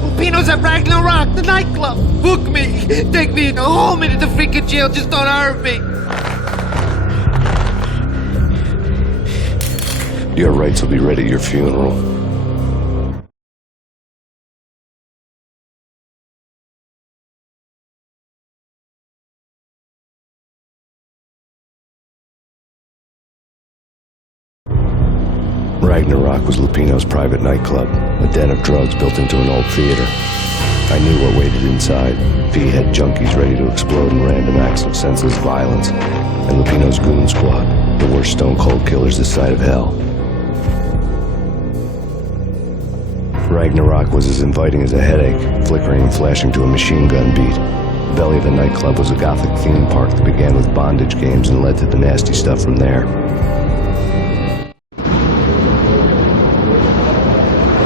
Lupino's at Ragnarok, the nightclub. Book me. Take me in a whole minute to freaking jail, just don't hurt me. Your rights will be read at your funeral. Ragnarok was Lupino's private nightclub, a den of drugs built into an old theater. I knew what waited inside. V-head junkies ready to explode in random acts of senseless violence, and Lupino's goon squad, the worst stone-cold killers this side of hell. Ragnarok was as inviting as a headache, flickering and flashing to a machine gun beat. The belly of the nightclub was a gothic theme park that began with bondage games and led to the nasty stuff from there.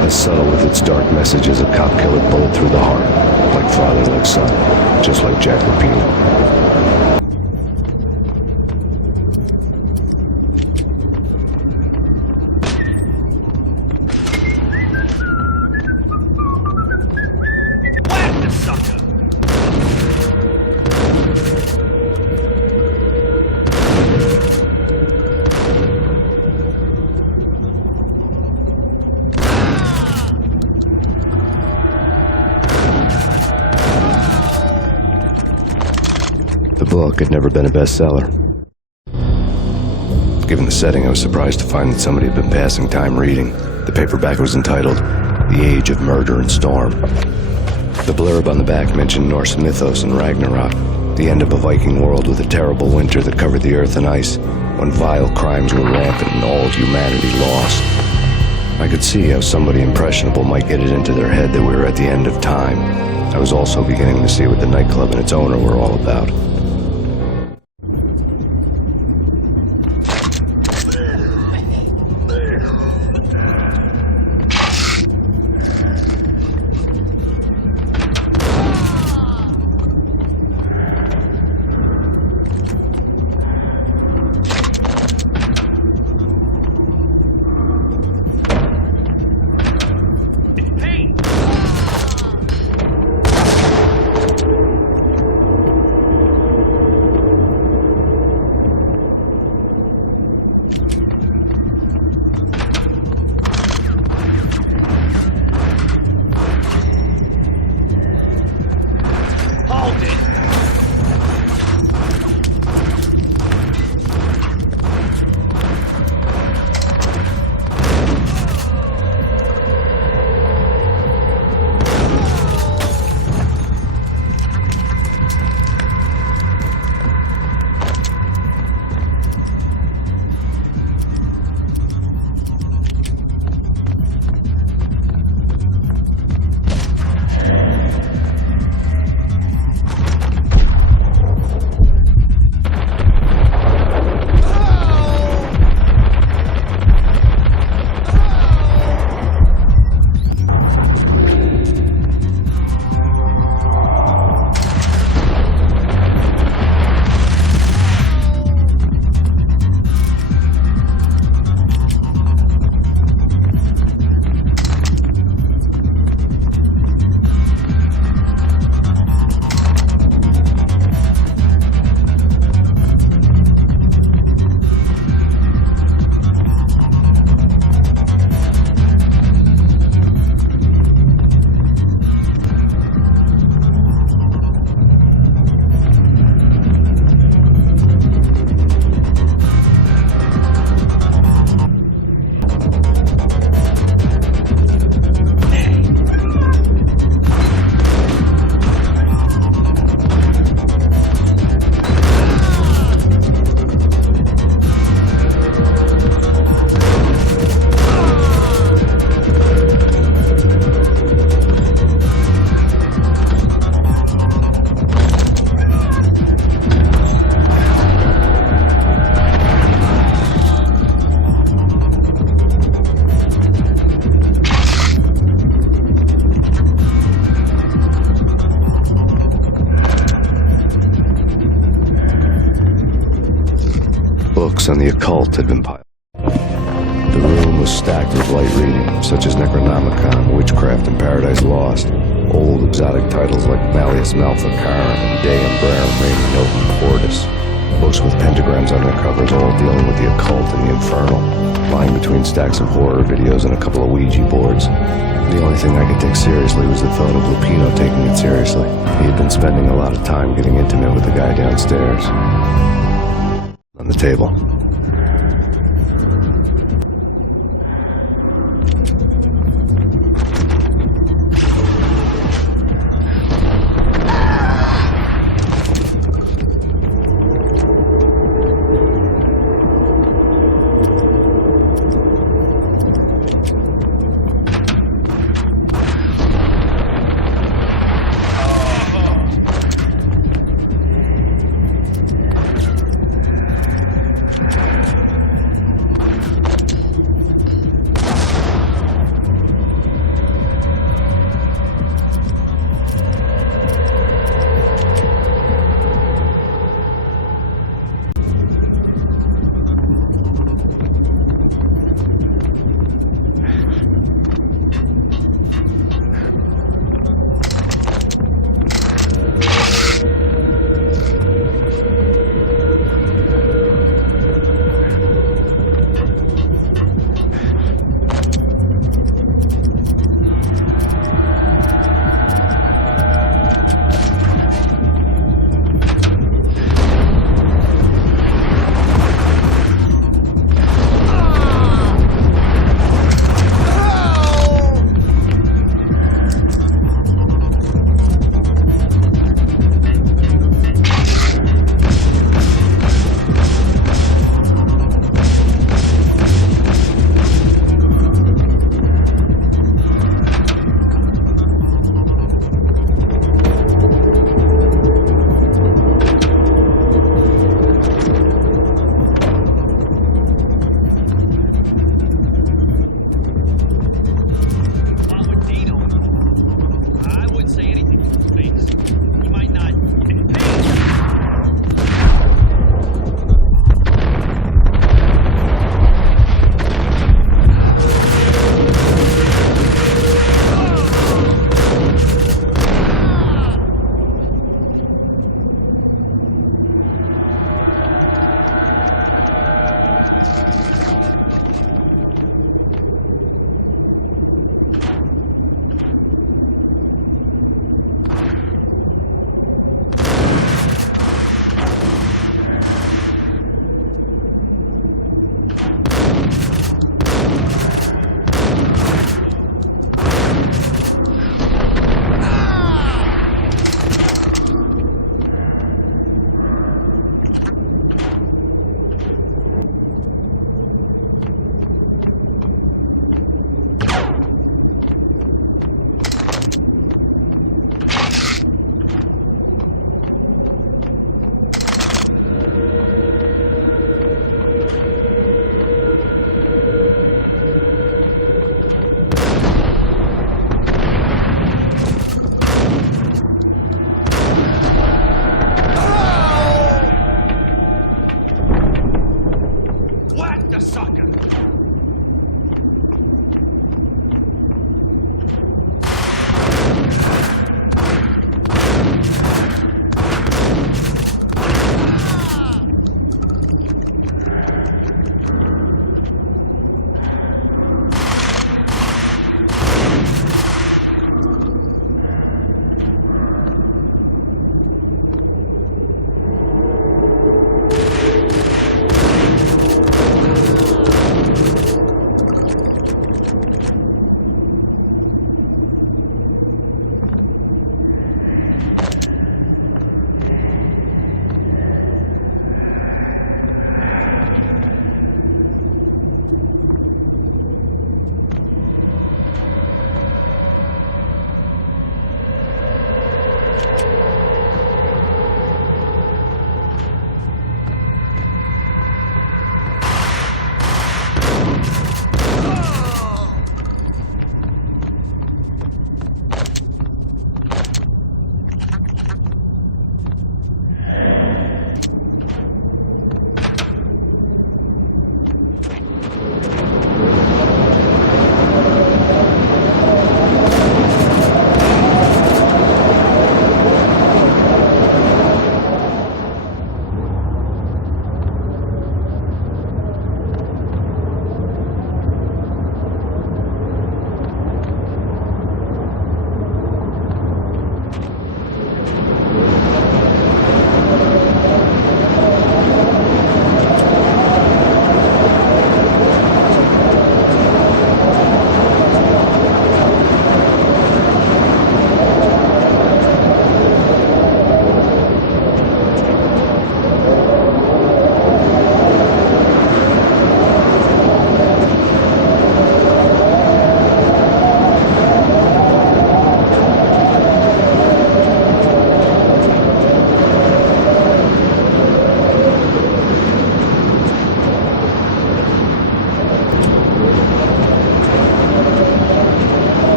As subtle with its dark message as a cop killer bullet through the heart, like father, like son, just like Jack Lupino. The book had never been a bestseller. Given the setting, I was surprised to find that somebody had been passing time reading. The paperback was entitled The Age of Murder and Storm. The blurb on the back mentioned Norse mythos and Ragnarok, the end of a Viking world with a terrible winter that covered the earth and ice, when vile crimes were rampant and all humanity lost. I could see how somebody impressionable might get it into their head that we were at the end of time. I was also beginning to see what the nightclub and its owner were all about. on the occult had been piled. The room was stacked with light reading, such as Necronomicon, Witchcraft, and Paradise Lost. Old exotic titles like Malleus Maleficarum and De Umbrarum Regnum Novum Cordis. Books with pentagrams on their covers, all dealing with the occult and the infernal, lying between stacks of horror videos and a couple of Ouija boards. The only thing I could take seriously was the thought of Lupino taking it seriously. He had been spending a lot of time getting intimate with the guy downstairs. On the table.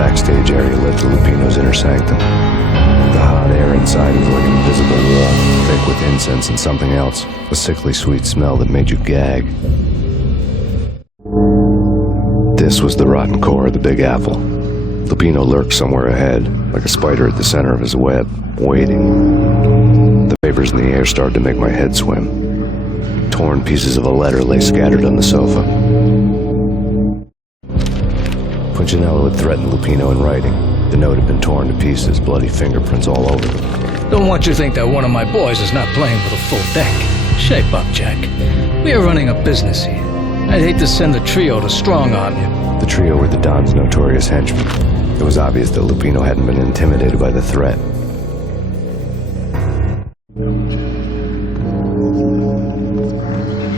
backstage area led to Lupino's inner sanctum. The hot air inside was like an invisible wall, thick with incense and something else, a sickly sweet smell that made you gag. This was the rotten core of the Big Apple. Lupino lurked somewhere ahead, like a spider at the center of his web, waiting. The vapors in the air started to make my head swim. Torn pieces of a letter lay scattered on the sofa. Punchinello had threatened Lupino in writing. The note had been torn to pieces, bloody fingerprints all over them. Don't want you to think that one of my boys is not playing with a full deck. Shape up, Jack. We are running a business here. I'd hate to send the trio to strong-arm you. The trio were the Don's notorious henchmen. It was obvious that Lupino hadn't been intimidated by the threat.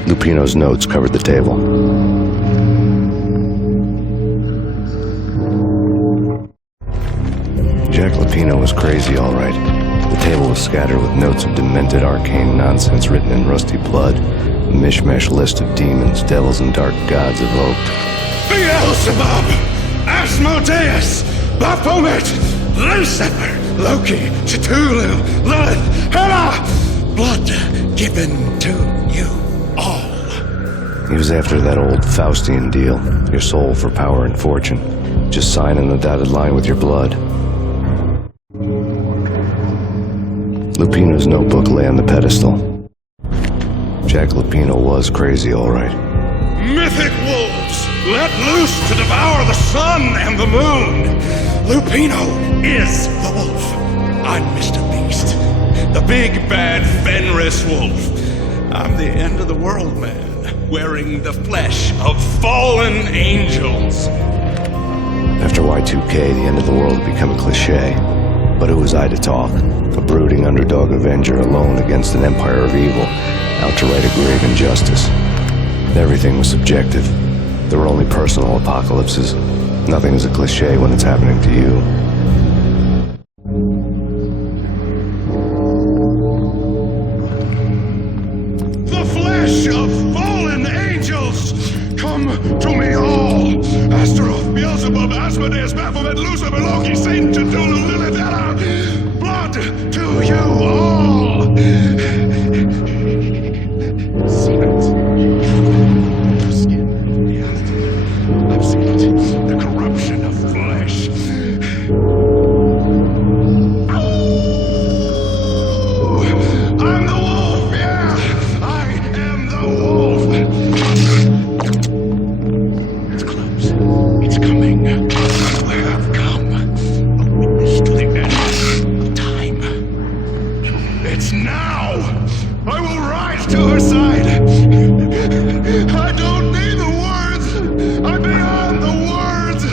Lupino's notes covered the table. Jack Lupino was crazy, all right. The table was scattered with notes of demented arcane nonsense written in rusty blood, a mishmash list of demons, devils, and dark gods evoked. Beelzebub, Asmodeus, Baphomet, Lucifer, Loki, Cthulhu, Lilith, Hela, blood given to you all. He was after that old Faustian deal, your soul for power and fortune. Just sign in the dotted line with your blood. Lupino's notebook lay on the pedestal. Jack Lupino was crazy, all right. Mythic wolves, let loose to devour the sun and the moon. Lupino is the wolf. I'm Mr. Beast, the big bad Fenris wolf. I'm the end of the world man, wearing the flesh of fallen angels. After Y2K, the end of the world had become a cliche. But who was I to talk? A brooding underdog avenger alone against an empire of evil, out to right a grave injustice. Everything was subjective. There were only personal apocalypses. Nothing is a cliche when it's happening to you. The flesh of fallen angels, come to me all. Astaroth, Beelzebub, Asmodeus, Baphomet, Lucifer, Loki, Satan, Cthulhu, Lilith, Hela, blood to you all. Secret. The skin of reality. I've seen it. The corruption of flesh. I'm the wolf, yeah! I am the wolf! It's close. It's coming. I have come. A witness to the end of time. It's now! I will rise to her side! I don't need the words! I'm beyond the words!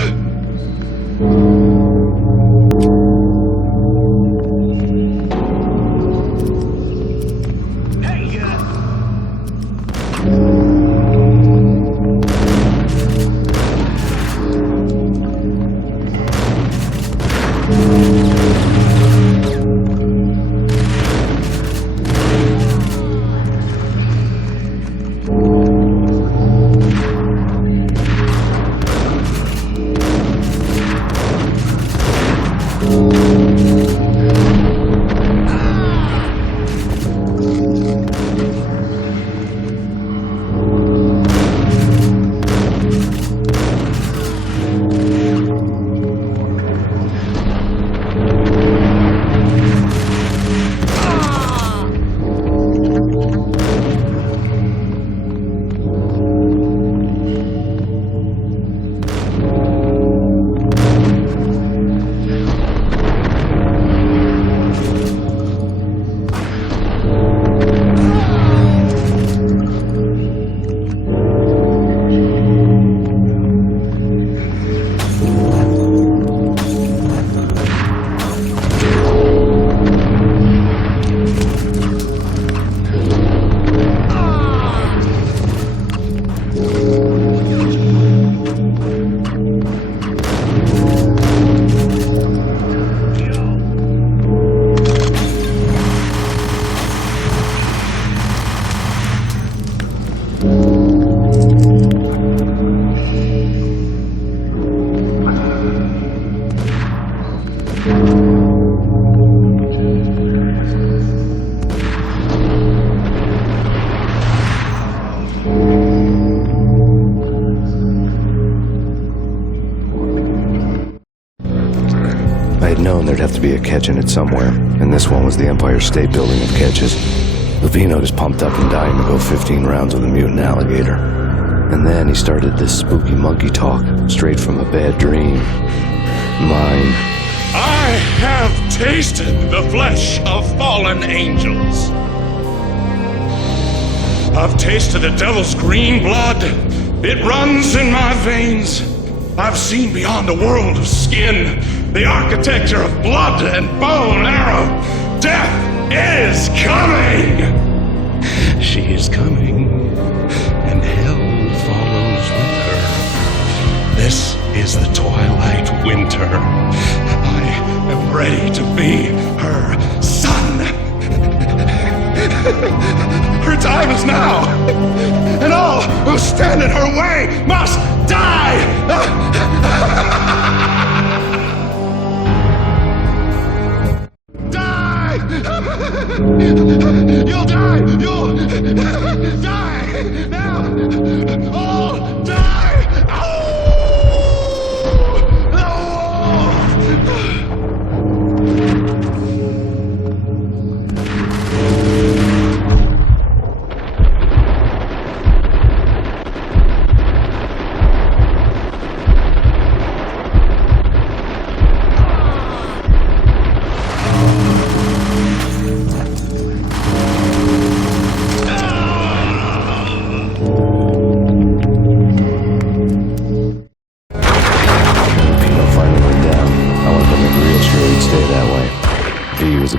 I had known there'd have to be a catch in it somewhere, and this one was the Empire State Building of catches. Lupino was pumped up and dying to go 15 rounds with a mutant alligator. And then he started this spooky monkey talk, straight from a bad dream. Mine. I have tasted the flesh of fallen angels. I've tasted the devil's green blood. It runs in my veins. I've seen beyond a world of skin, the architecture of blood and bow and arrow. Death is coming! She is coming, and hell follows with her. This is the twilight winter. I am ready to be her son. Her time is now, and all who stand in her way must die! You'll die! You'll die! Now! All die!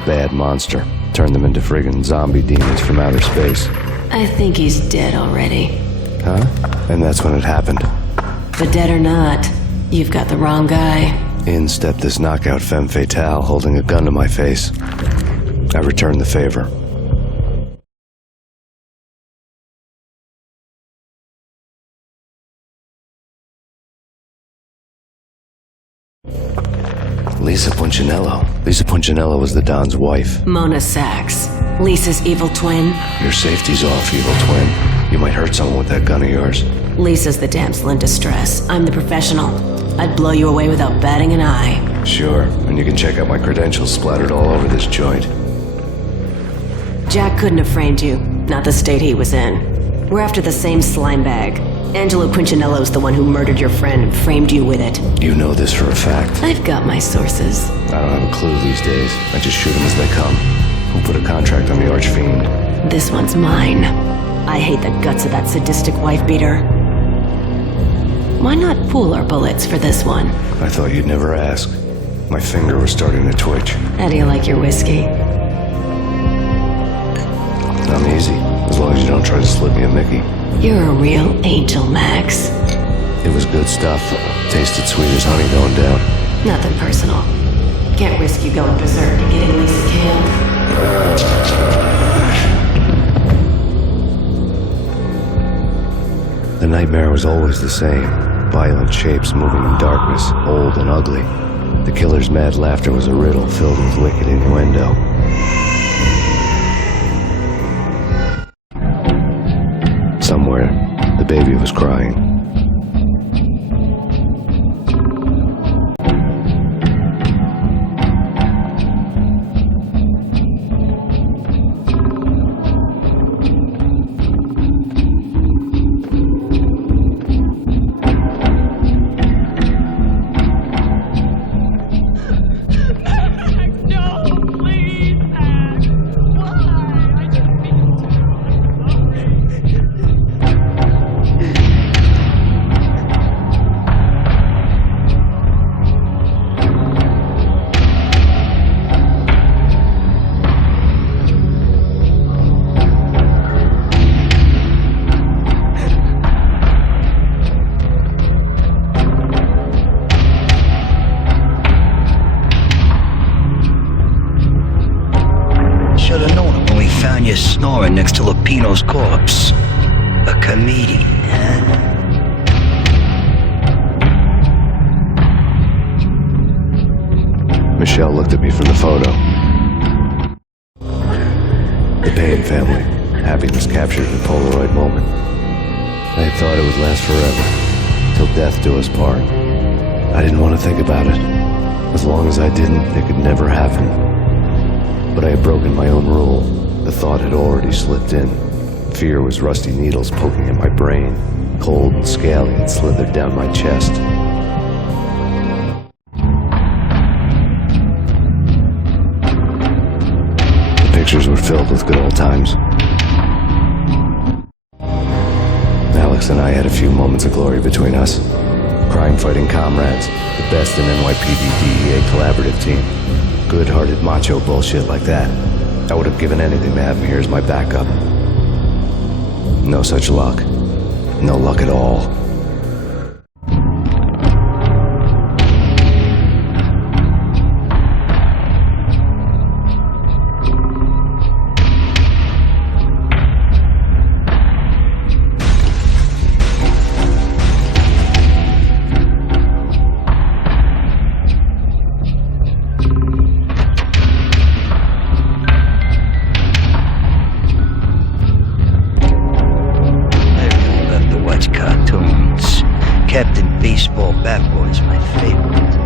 Bad monster. Turned them into friggin' zombie demons from outer space. I think he's dead already. Huh? And that's when it happened. But dead or not, you've got the wrong guy. In stepped this knockout femme fatale holding a gun to my face. I returned the favor. Lisa Punchinello. Lisa Punchinello was the Don's wife. Mona Sachs. Lisa's evil twin. Your safety's off, evil twin. You might hurt someone with that gun of yours. Lisa's the damsel in distress. I'm the professional. I'd blow you away without batting an eye. Sure, and you can check out my credentials splattered all over this joint. Jack couldn't have framed you. Not the state he was in. We're after the same slime bag. Angelo Quincinello's the one who murdered your friend and framed you with it. You know this for a fact. I've got my sources. I don't have a clue these days. I just shoot them as they come. Who put a contract on the archfiend? This one's mine. I hate the guts of that sadistic wife-beater. Why not pool our bullets for this one? I thought you'd never ask. My finger was starting to twitch. How do you like your whiskey? I'm easy, as long as you don't try to slip me a Mickey. You're a real angel, Max. It was good stuff. Tasted sweet as honey going down. Nothing personal. Can't risk you going berserk and getting Lisa killed. The nightmare was always the same. Violent shapes moving in darkness, old and ugly. The killer's mad laughter was a riddle filled with wicked innuendo. Somewhere, the baby was crying. Snoring next to Lupino's corpse. A comedian, huh? Michelle looked at me from the photo. The Payne family. Happiness captured in a Polaroid moment. I had thought it would last forever, till death do us part. I didn't want to think about it. As long as I didn't, it could never happen. But I had broken my own rule. The thought had already slipped in. Fear was rusty needles poking at my brain. Cold and scaly, it slithered down my chest. The pictures were filled with good old times. Alex and I had a few moments of glory between us. Crime-fighting comrades, the best in NYPD DEA collaborative team. Good-hearted macho bullshit like that. I would have given anything to have him here as my backup. No such luck. No luck at all. Captain Baseball Bat Boy's my favorite.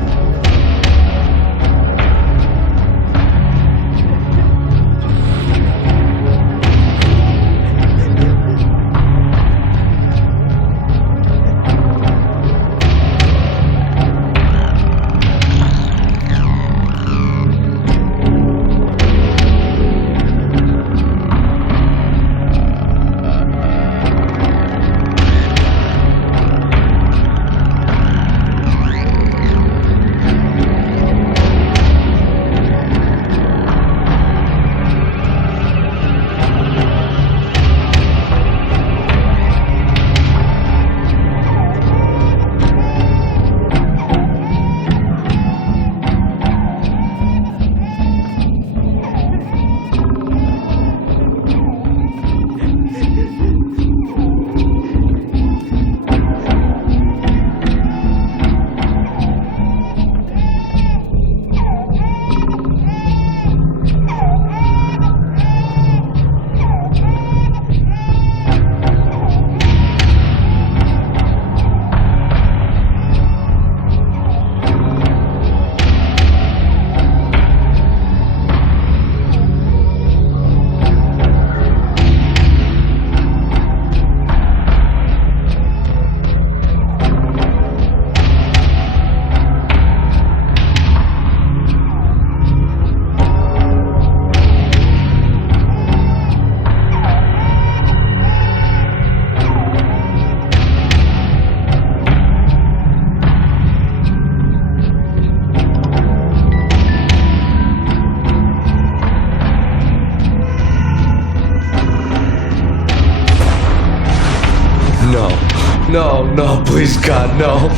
No, please God, no.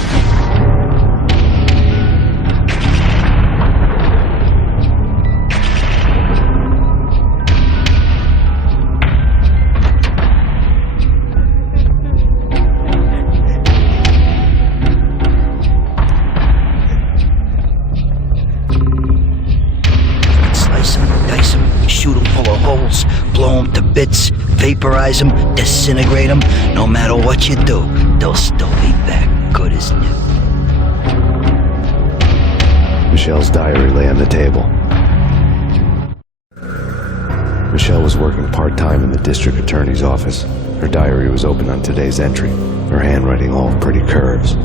Slice 'em, dice 'em, shoot 'em full of holes, blow 'em to bits, vaporize 'em, disintegrate 'em. No matter what you do, they'll still be back good as new. Michelle's diary lay on the table. Michelle was working part-time in the district attorney's office. Her diary was open on today's entry, her handwriting all pretty curves.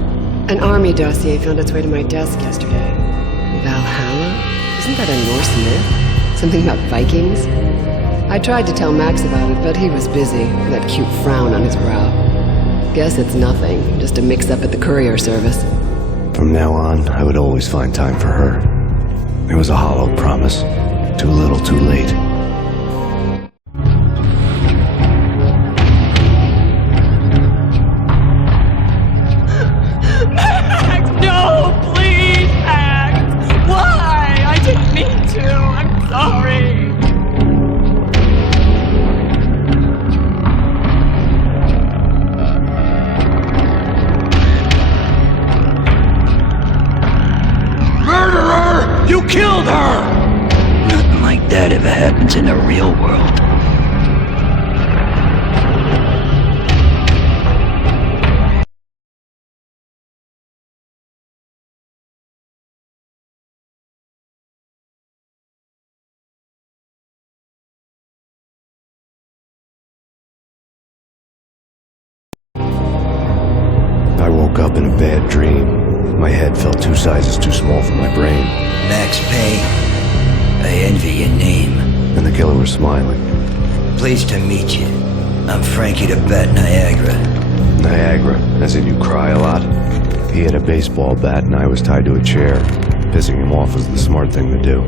An army dossier found its way to my desk yesterday. Valhalla? Isn't that a Norse myth? Something about Vikings? I tried to tell Max about it, but he was busy, that cute frown on his brow. Guess it's nothing, just a mix-up at the courier service. From now on, I would always find time for her. It was a hollow promise. Too little, too late. Max, no, please, Max! Why? I didn't mean to. I'm sorry. Murderer! You You killed her! Nothing like that ever happens in the real world. I woke up in a bad dream. My head felt 2 sizes too small for my brain. Max Payne. I envy your name. And the killer was smiling. Pleased to meet you. I'm Frankie the Bat Niagara. Niagara, as in you cry a lot? He had a baseball bat and I was tied to a chair. Pissing him off was the smart thing to do.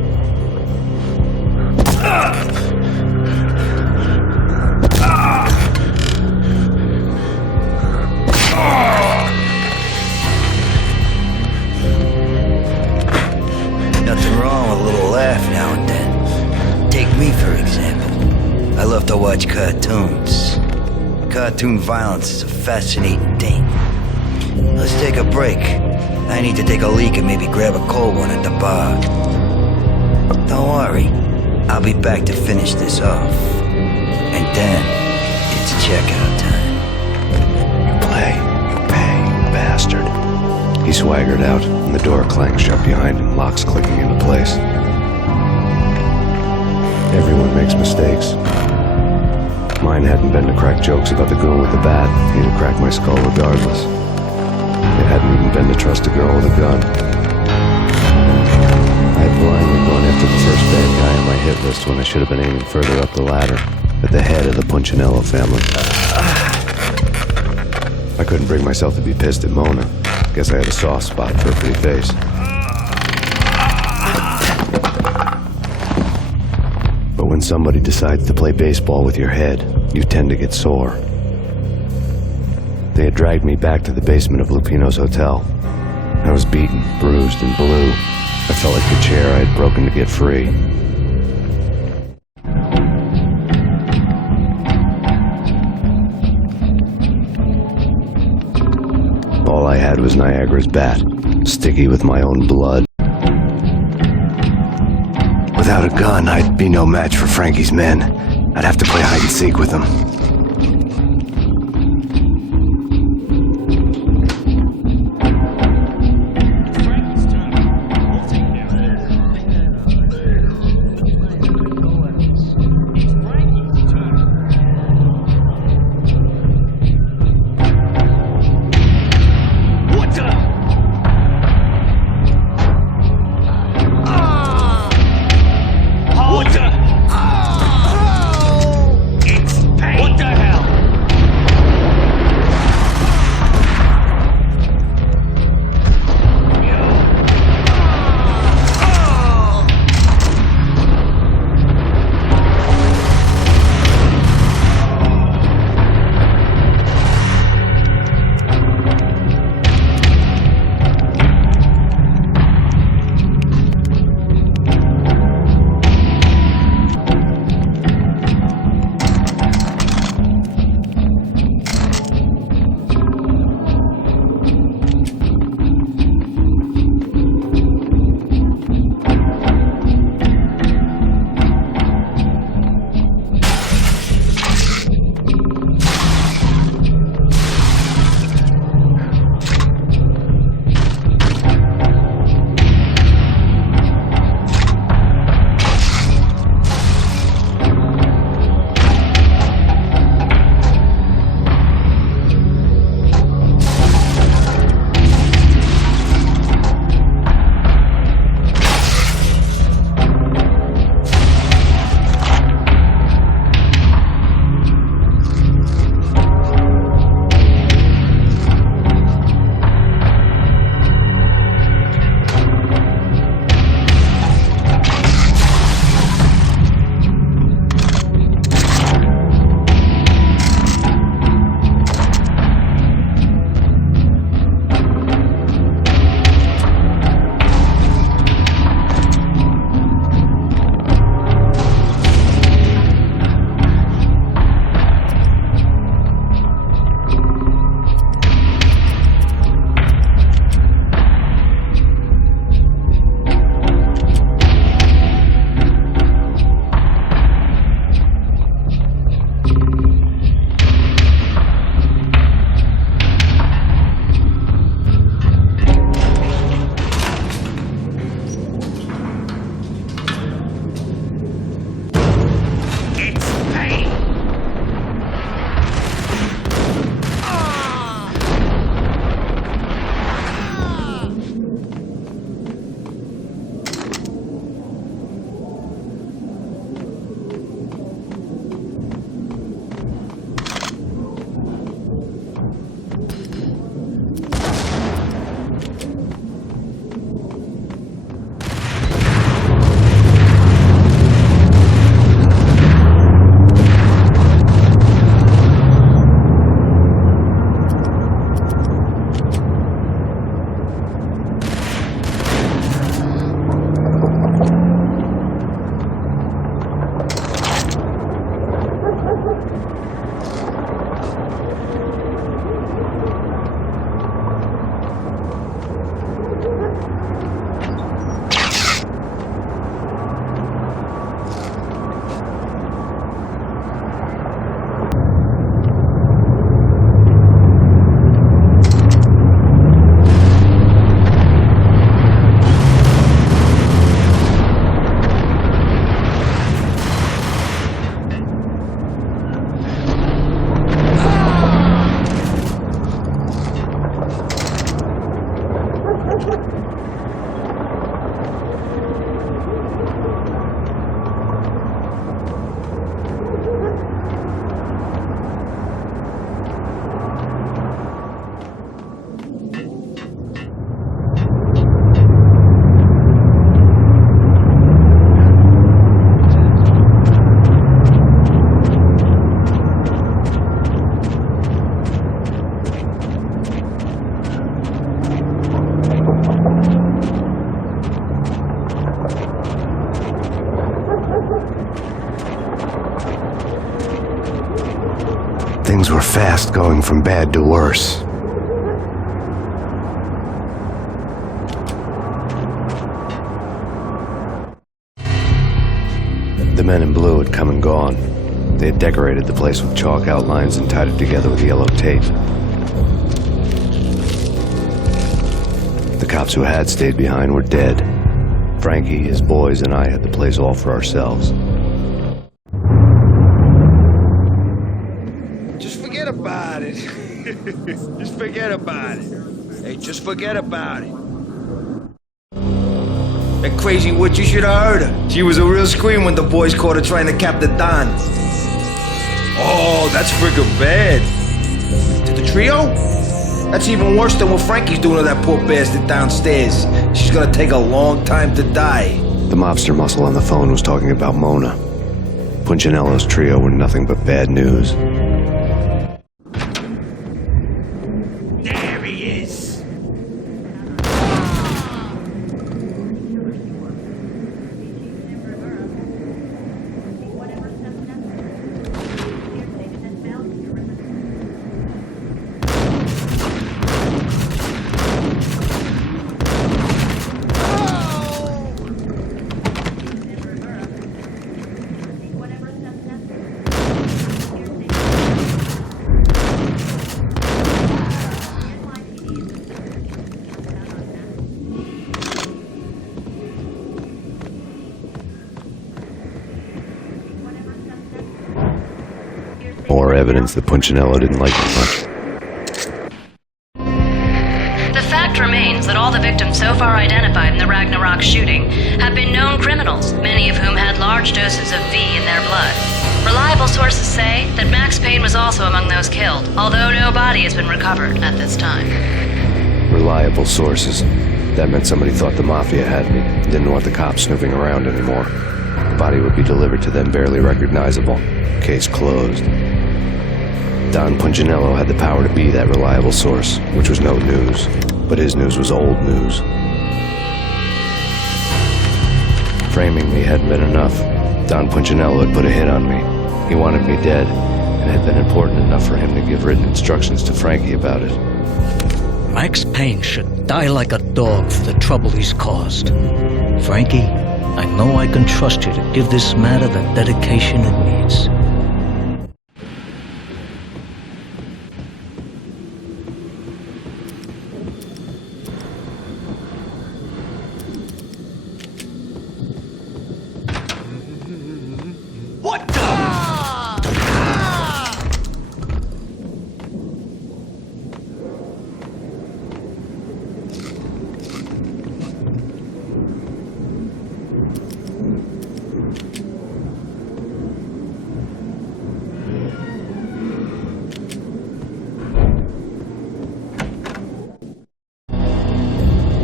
Nothing wrong with a little laugh now and then. Take me, for example. I love to watch cartoons. Cartoon violence is a fascinating thing. Let's take a break. I need to take a leak and maybe grab a cold one at the bar. Don't worry. I'll be back to finish this off. And then, it's checkout time. You play, you pay, you bastard. He swaggered out, and the door clanged shut behind him, locks clicking into place. Everyone makes mistakes. Mine hadn't been to crack jokes about the goon with the bat. He'd have cracked my skull regardless. It hadn't even been to trust a girl with a gun. I had blindly gone after the first bad guy on my hit list when I should have been aiming further up the ladder, at the head of the Punchinello family. I couldn't bring myself to be pissed at Mona. Guess I had a soft spot for a pretty face. But when somebody decides to play baseball with your head, you tend to get sore. They had dragged me back to the basement of Lupino's hotel. I was beaten, bruised, and blue. I felt like the chair I had broken to get free. All I had was Niagara's bat, sticky with my own blood. Without a gun, I'd be no match for Frankie's men. I'd have to play hide and seek with them. What fast going from bad to worse. The men in blue had come and gone. They had decorated the place with chalk outlines and tied it together with yellow tape. The cops who had stayed behind were dead. Frankie, his boys, and I had the place all for ourselves. Just forget about it. Just forget about it. Hey, just forget about it. That crazy witch, you should have heard her. She was a real scream when the boys caught her trying to cap the Don. Oh, that's friggin' bad. To the trio? That's even worse than what Frankie's doing to that poor bastard downstairs. She's gonna take a long time to die. The mobster muscle on the phone was talking about Mona. Punchinello's trio were nothing but bad news. There he is. More evidence that Punchinello didn't like it much. The fact remains that all the victims so far identified in the Ragnarok shooting have been known criminals, many of whom had large doses of V in their blood. Reliable sources say that Max Payne was also among those killed, although no body has been recovered at this time. Reliable sources. That meant somebody thought the mafia had me, didn't want the cops snooping around anymore. The body would be delivered to them barely recognizable. Case closed. Don Punchinello had the power to be that reliable source, which was no news. But his news was old news. Framing me hadn't been enough. Don Punchinello had put a hit on me. He wanted me dead, and it had been important enough for him to give written instructions to Frankie about it. Max Payne should die like a dog for the trouble he's caused. Frankie, I know I can trust you to give this matter the dedication it needs. What the?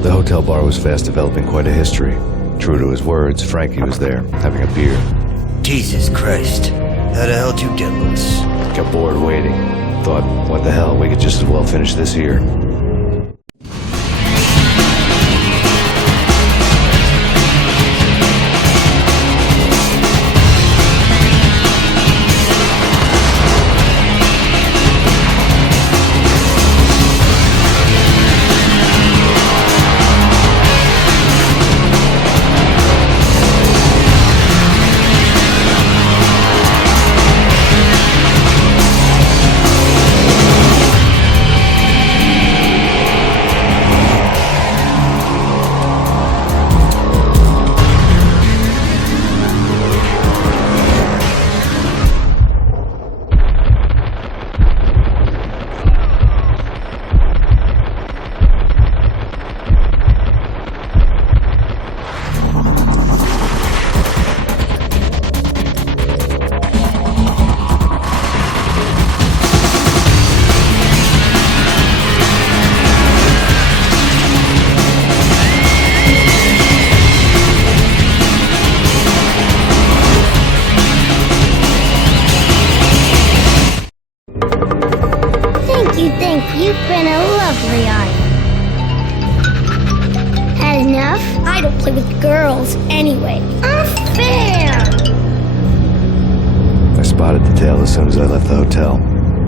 The hotel bar was fast developing quite a history. True to his words, Frankie was there, having a beer. Jesus Christ. How the hell did you get loose? Got bored waiting. Thought, what the hell, we could just as well finish this here. You've been a lovely aunt. Had enough? I don't play with girls anyway. Unfair! I spotted the tail as soon as I left the hotel.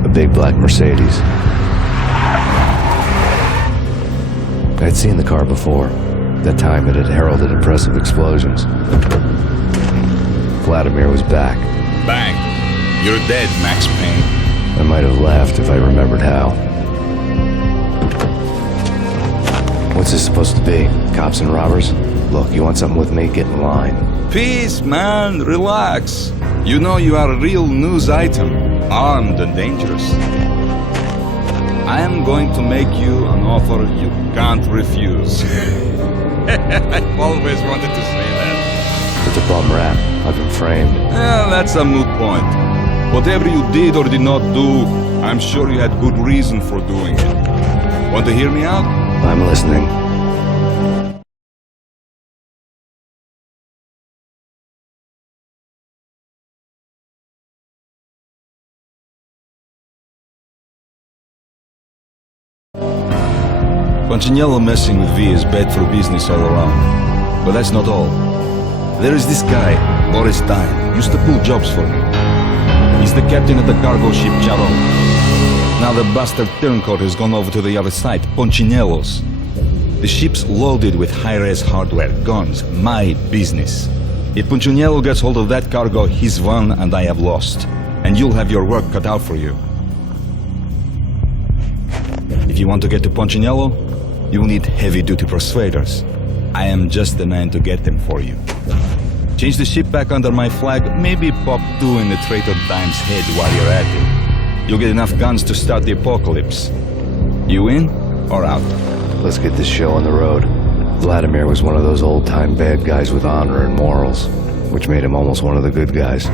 A big black Mercedes. I'd seen the car before. That time it had heralded impressive explosions. Vladimir was back. Bang. You're dead, Max Payne. I might have laughed if I remembered how. What's this supposed to be? Cops and robbers? Look, you want something with me? Get in line. Peace, man. Relax. You know you are a real news item. Armed and dangerous. I am going to make you an offer you can't refuse. I've always wanted to say that. It's a bum rap. I've been framed. That's a moot point. Whatever you did or did not do, I'm sure you had good reason for doing it. Want to hear me out? I'm listening. Punchinello messing with V is bad for business all around. But that's not all. There is this guy, Boris Stein, used to pull jobs for me. He's the captain of the cargo ship Charon. Now the bastard turncoat has gone over to the other side, Punchinello's. The ship's loaded with high-res hardware, guns, my business. If Punchinello gets hold of that cargo, he's won and I have lost. And you'll have your work cut out for you. If you want to get to Punchinello, you'll need heavy-duty persuaders. I am just the man to get them for you. Change the ship back under my flag, maybe pop 2 in the traitor Dime's head while you're at it. You'll get enough guns to start the apocalypse. You in or out? Let's get this show on the road. Vladimir was one of those old-time bad guys with honor and morals, which made him almost one of the good guys.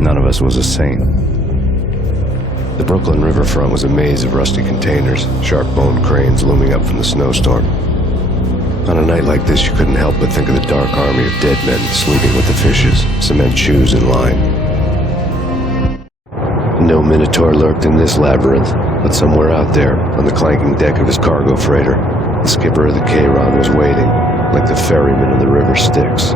None of us was a saint. The Brooklyn riverfront was a maze of rusty containers, sharp-boned cranes looming up from the snowstorm. On a night like this, you couldn't help but think of the dark army of dead men sleeping with the fishes, cement shoes in line. No Minotaur lurked in this labyrinth, but somewhere out there, on the clanking deck of his cargo freighter, the skipper of the Chiron was waiting, like the ferryman of the river Styx.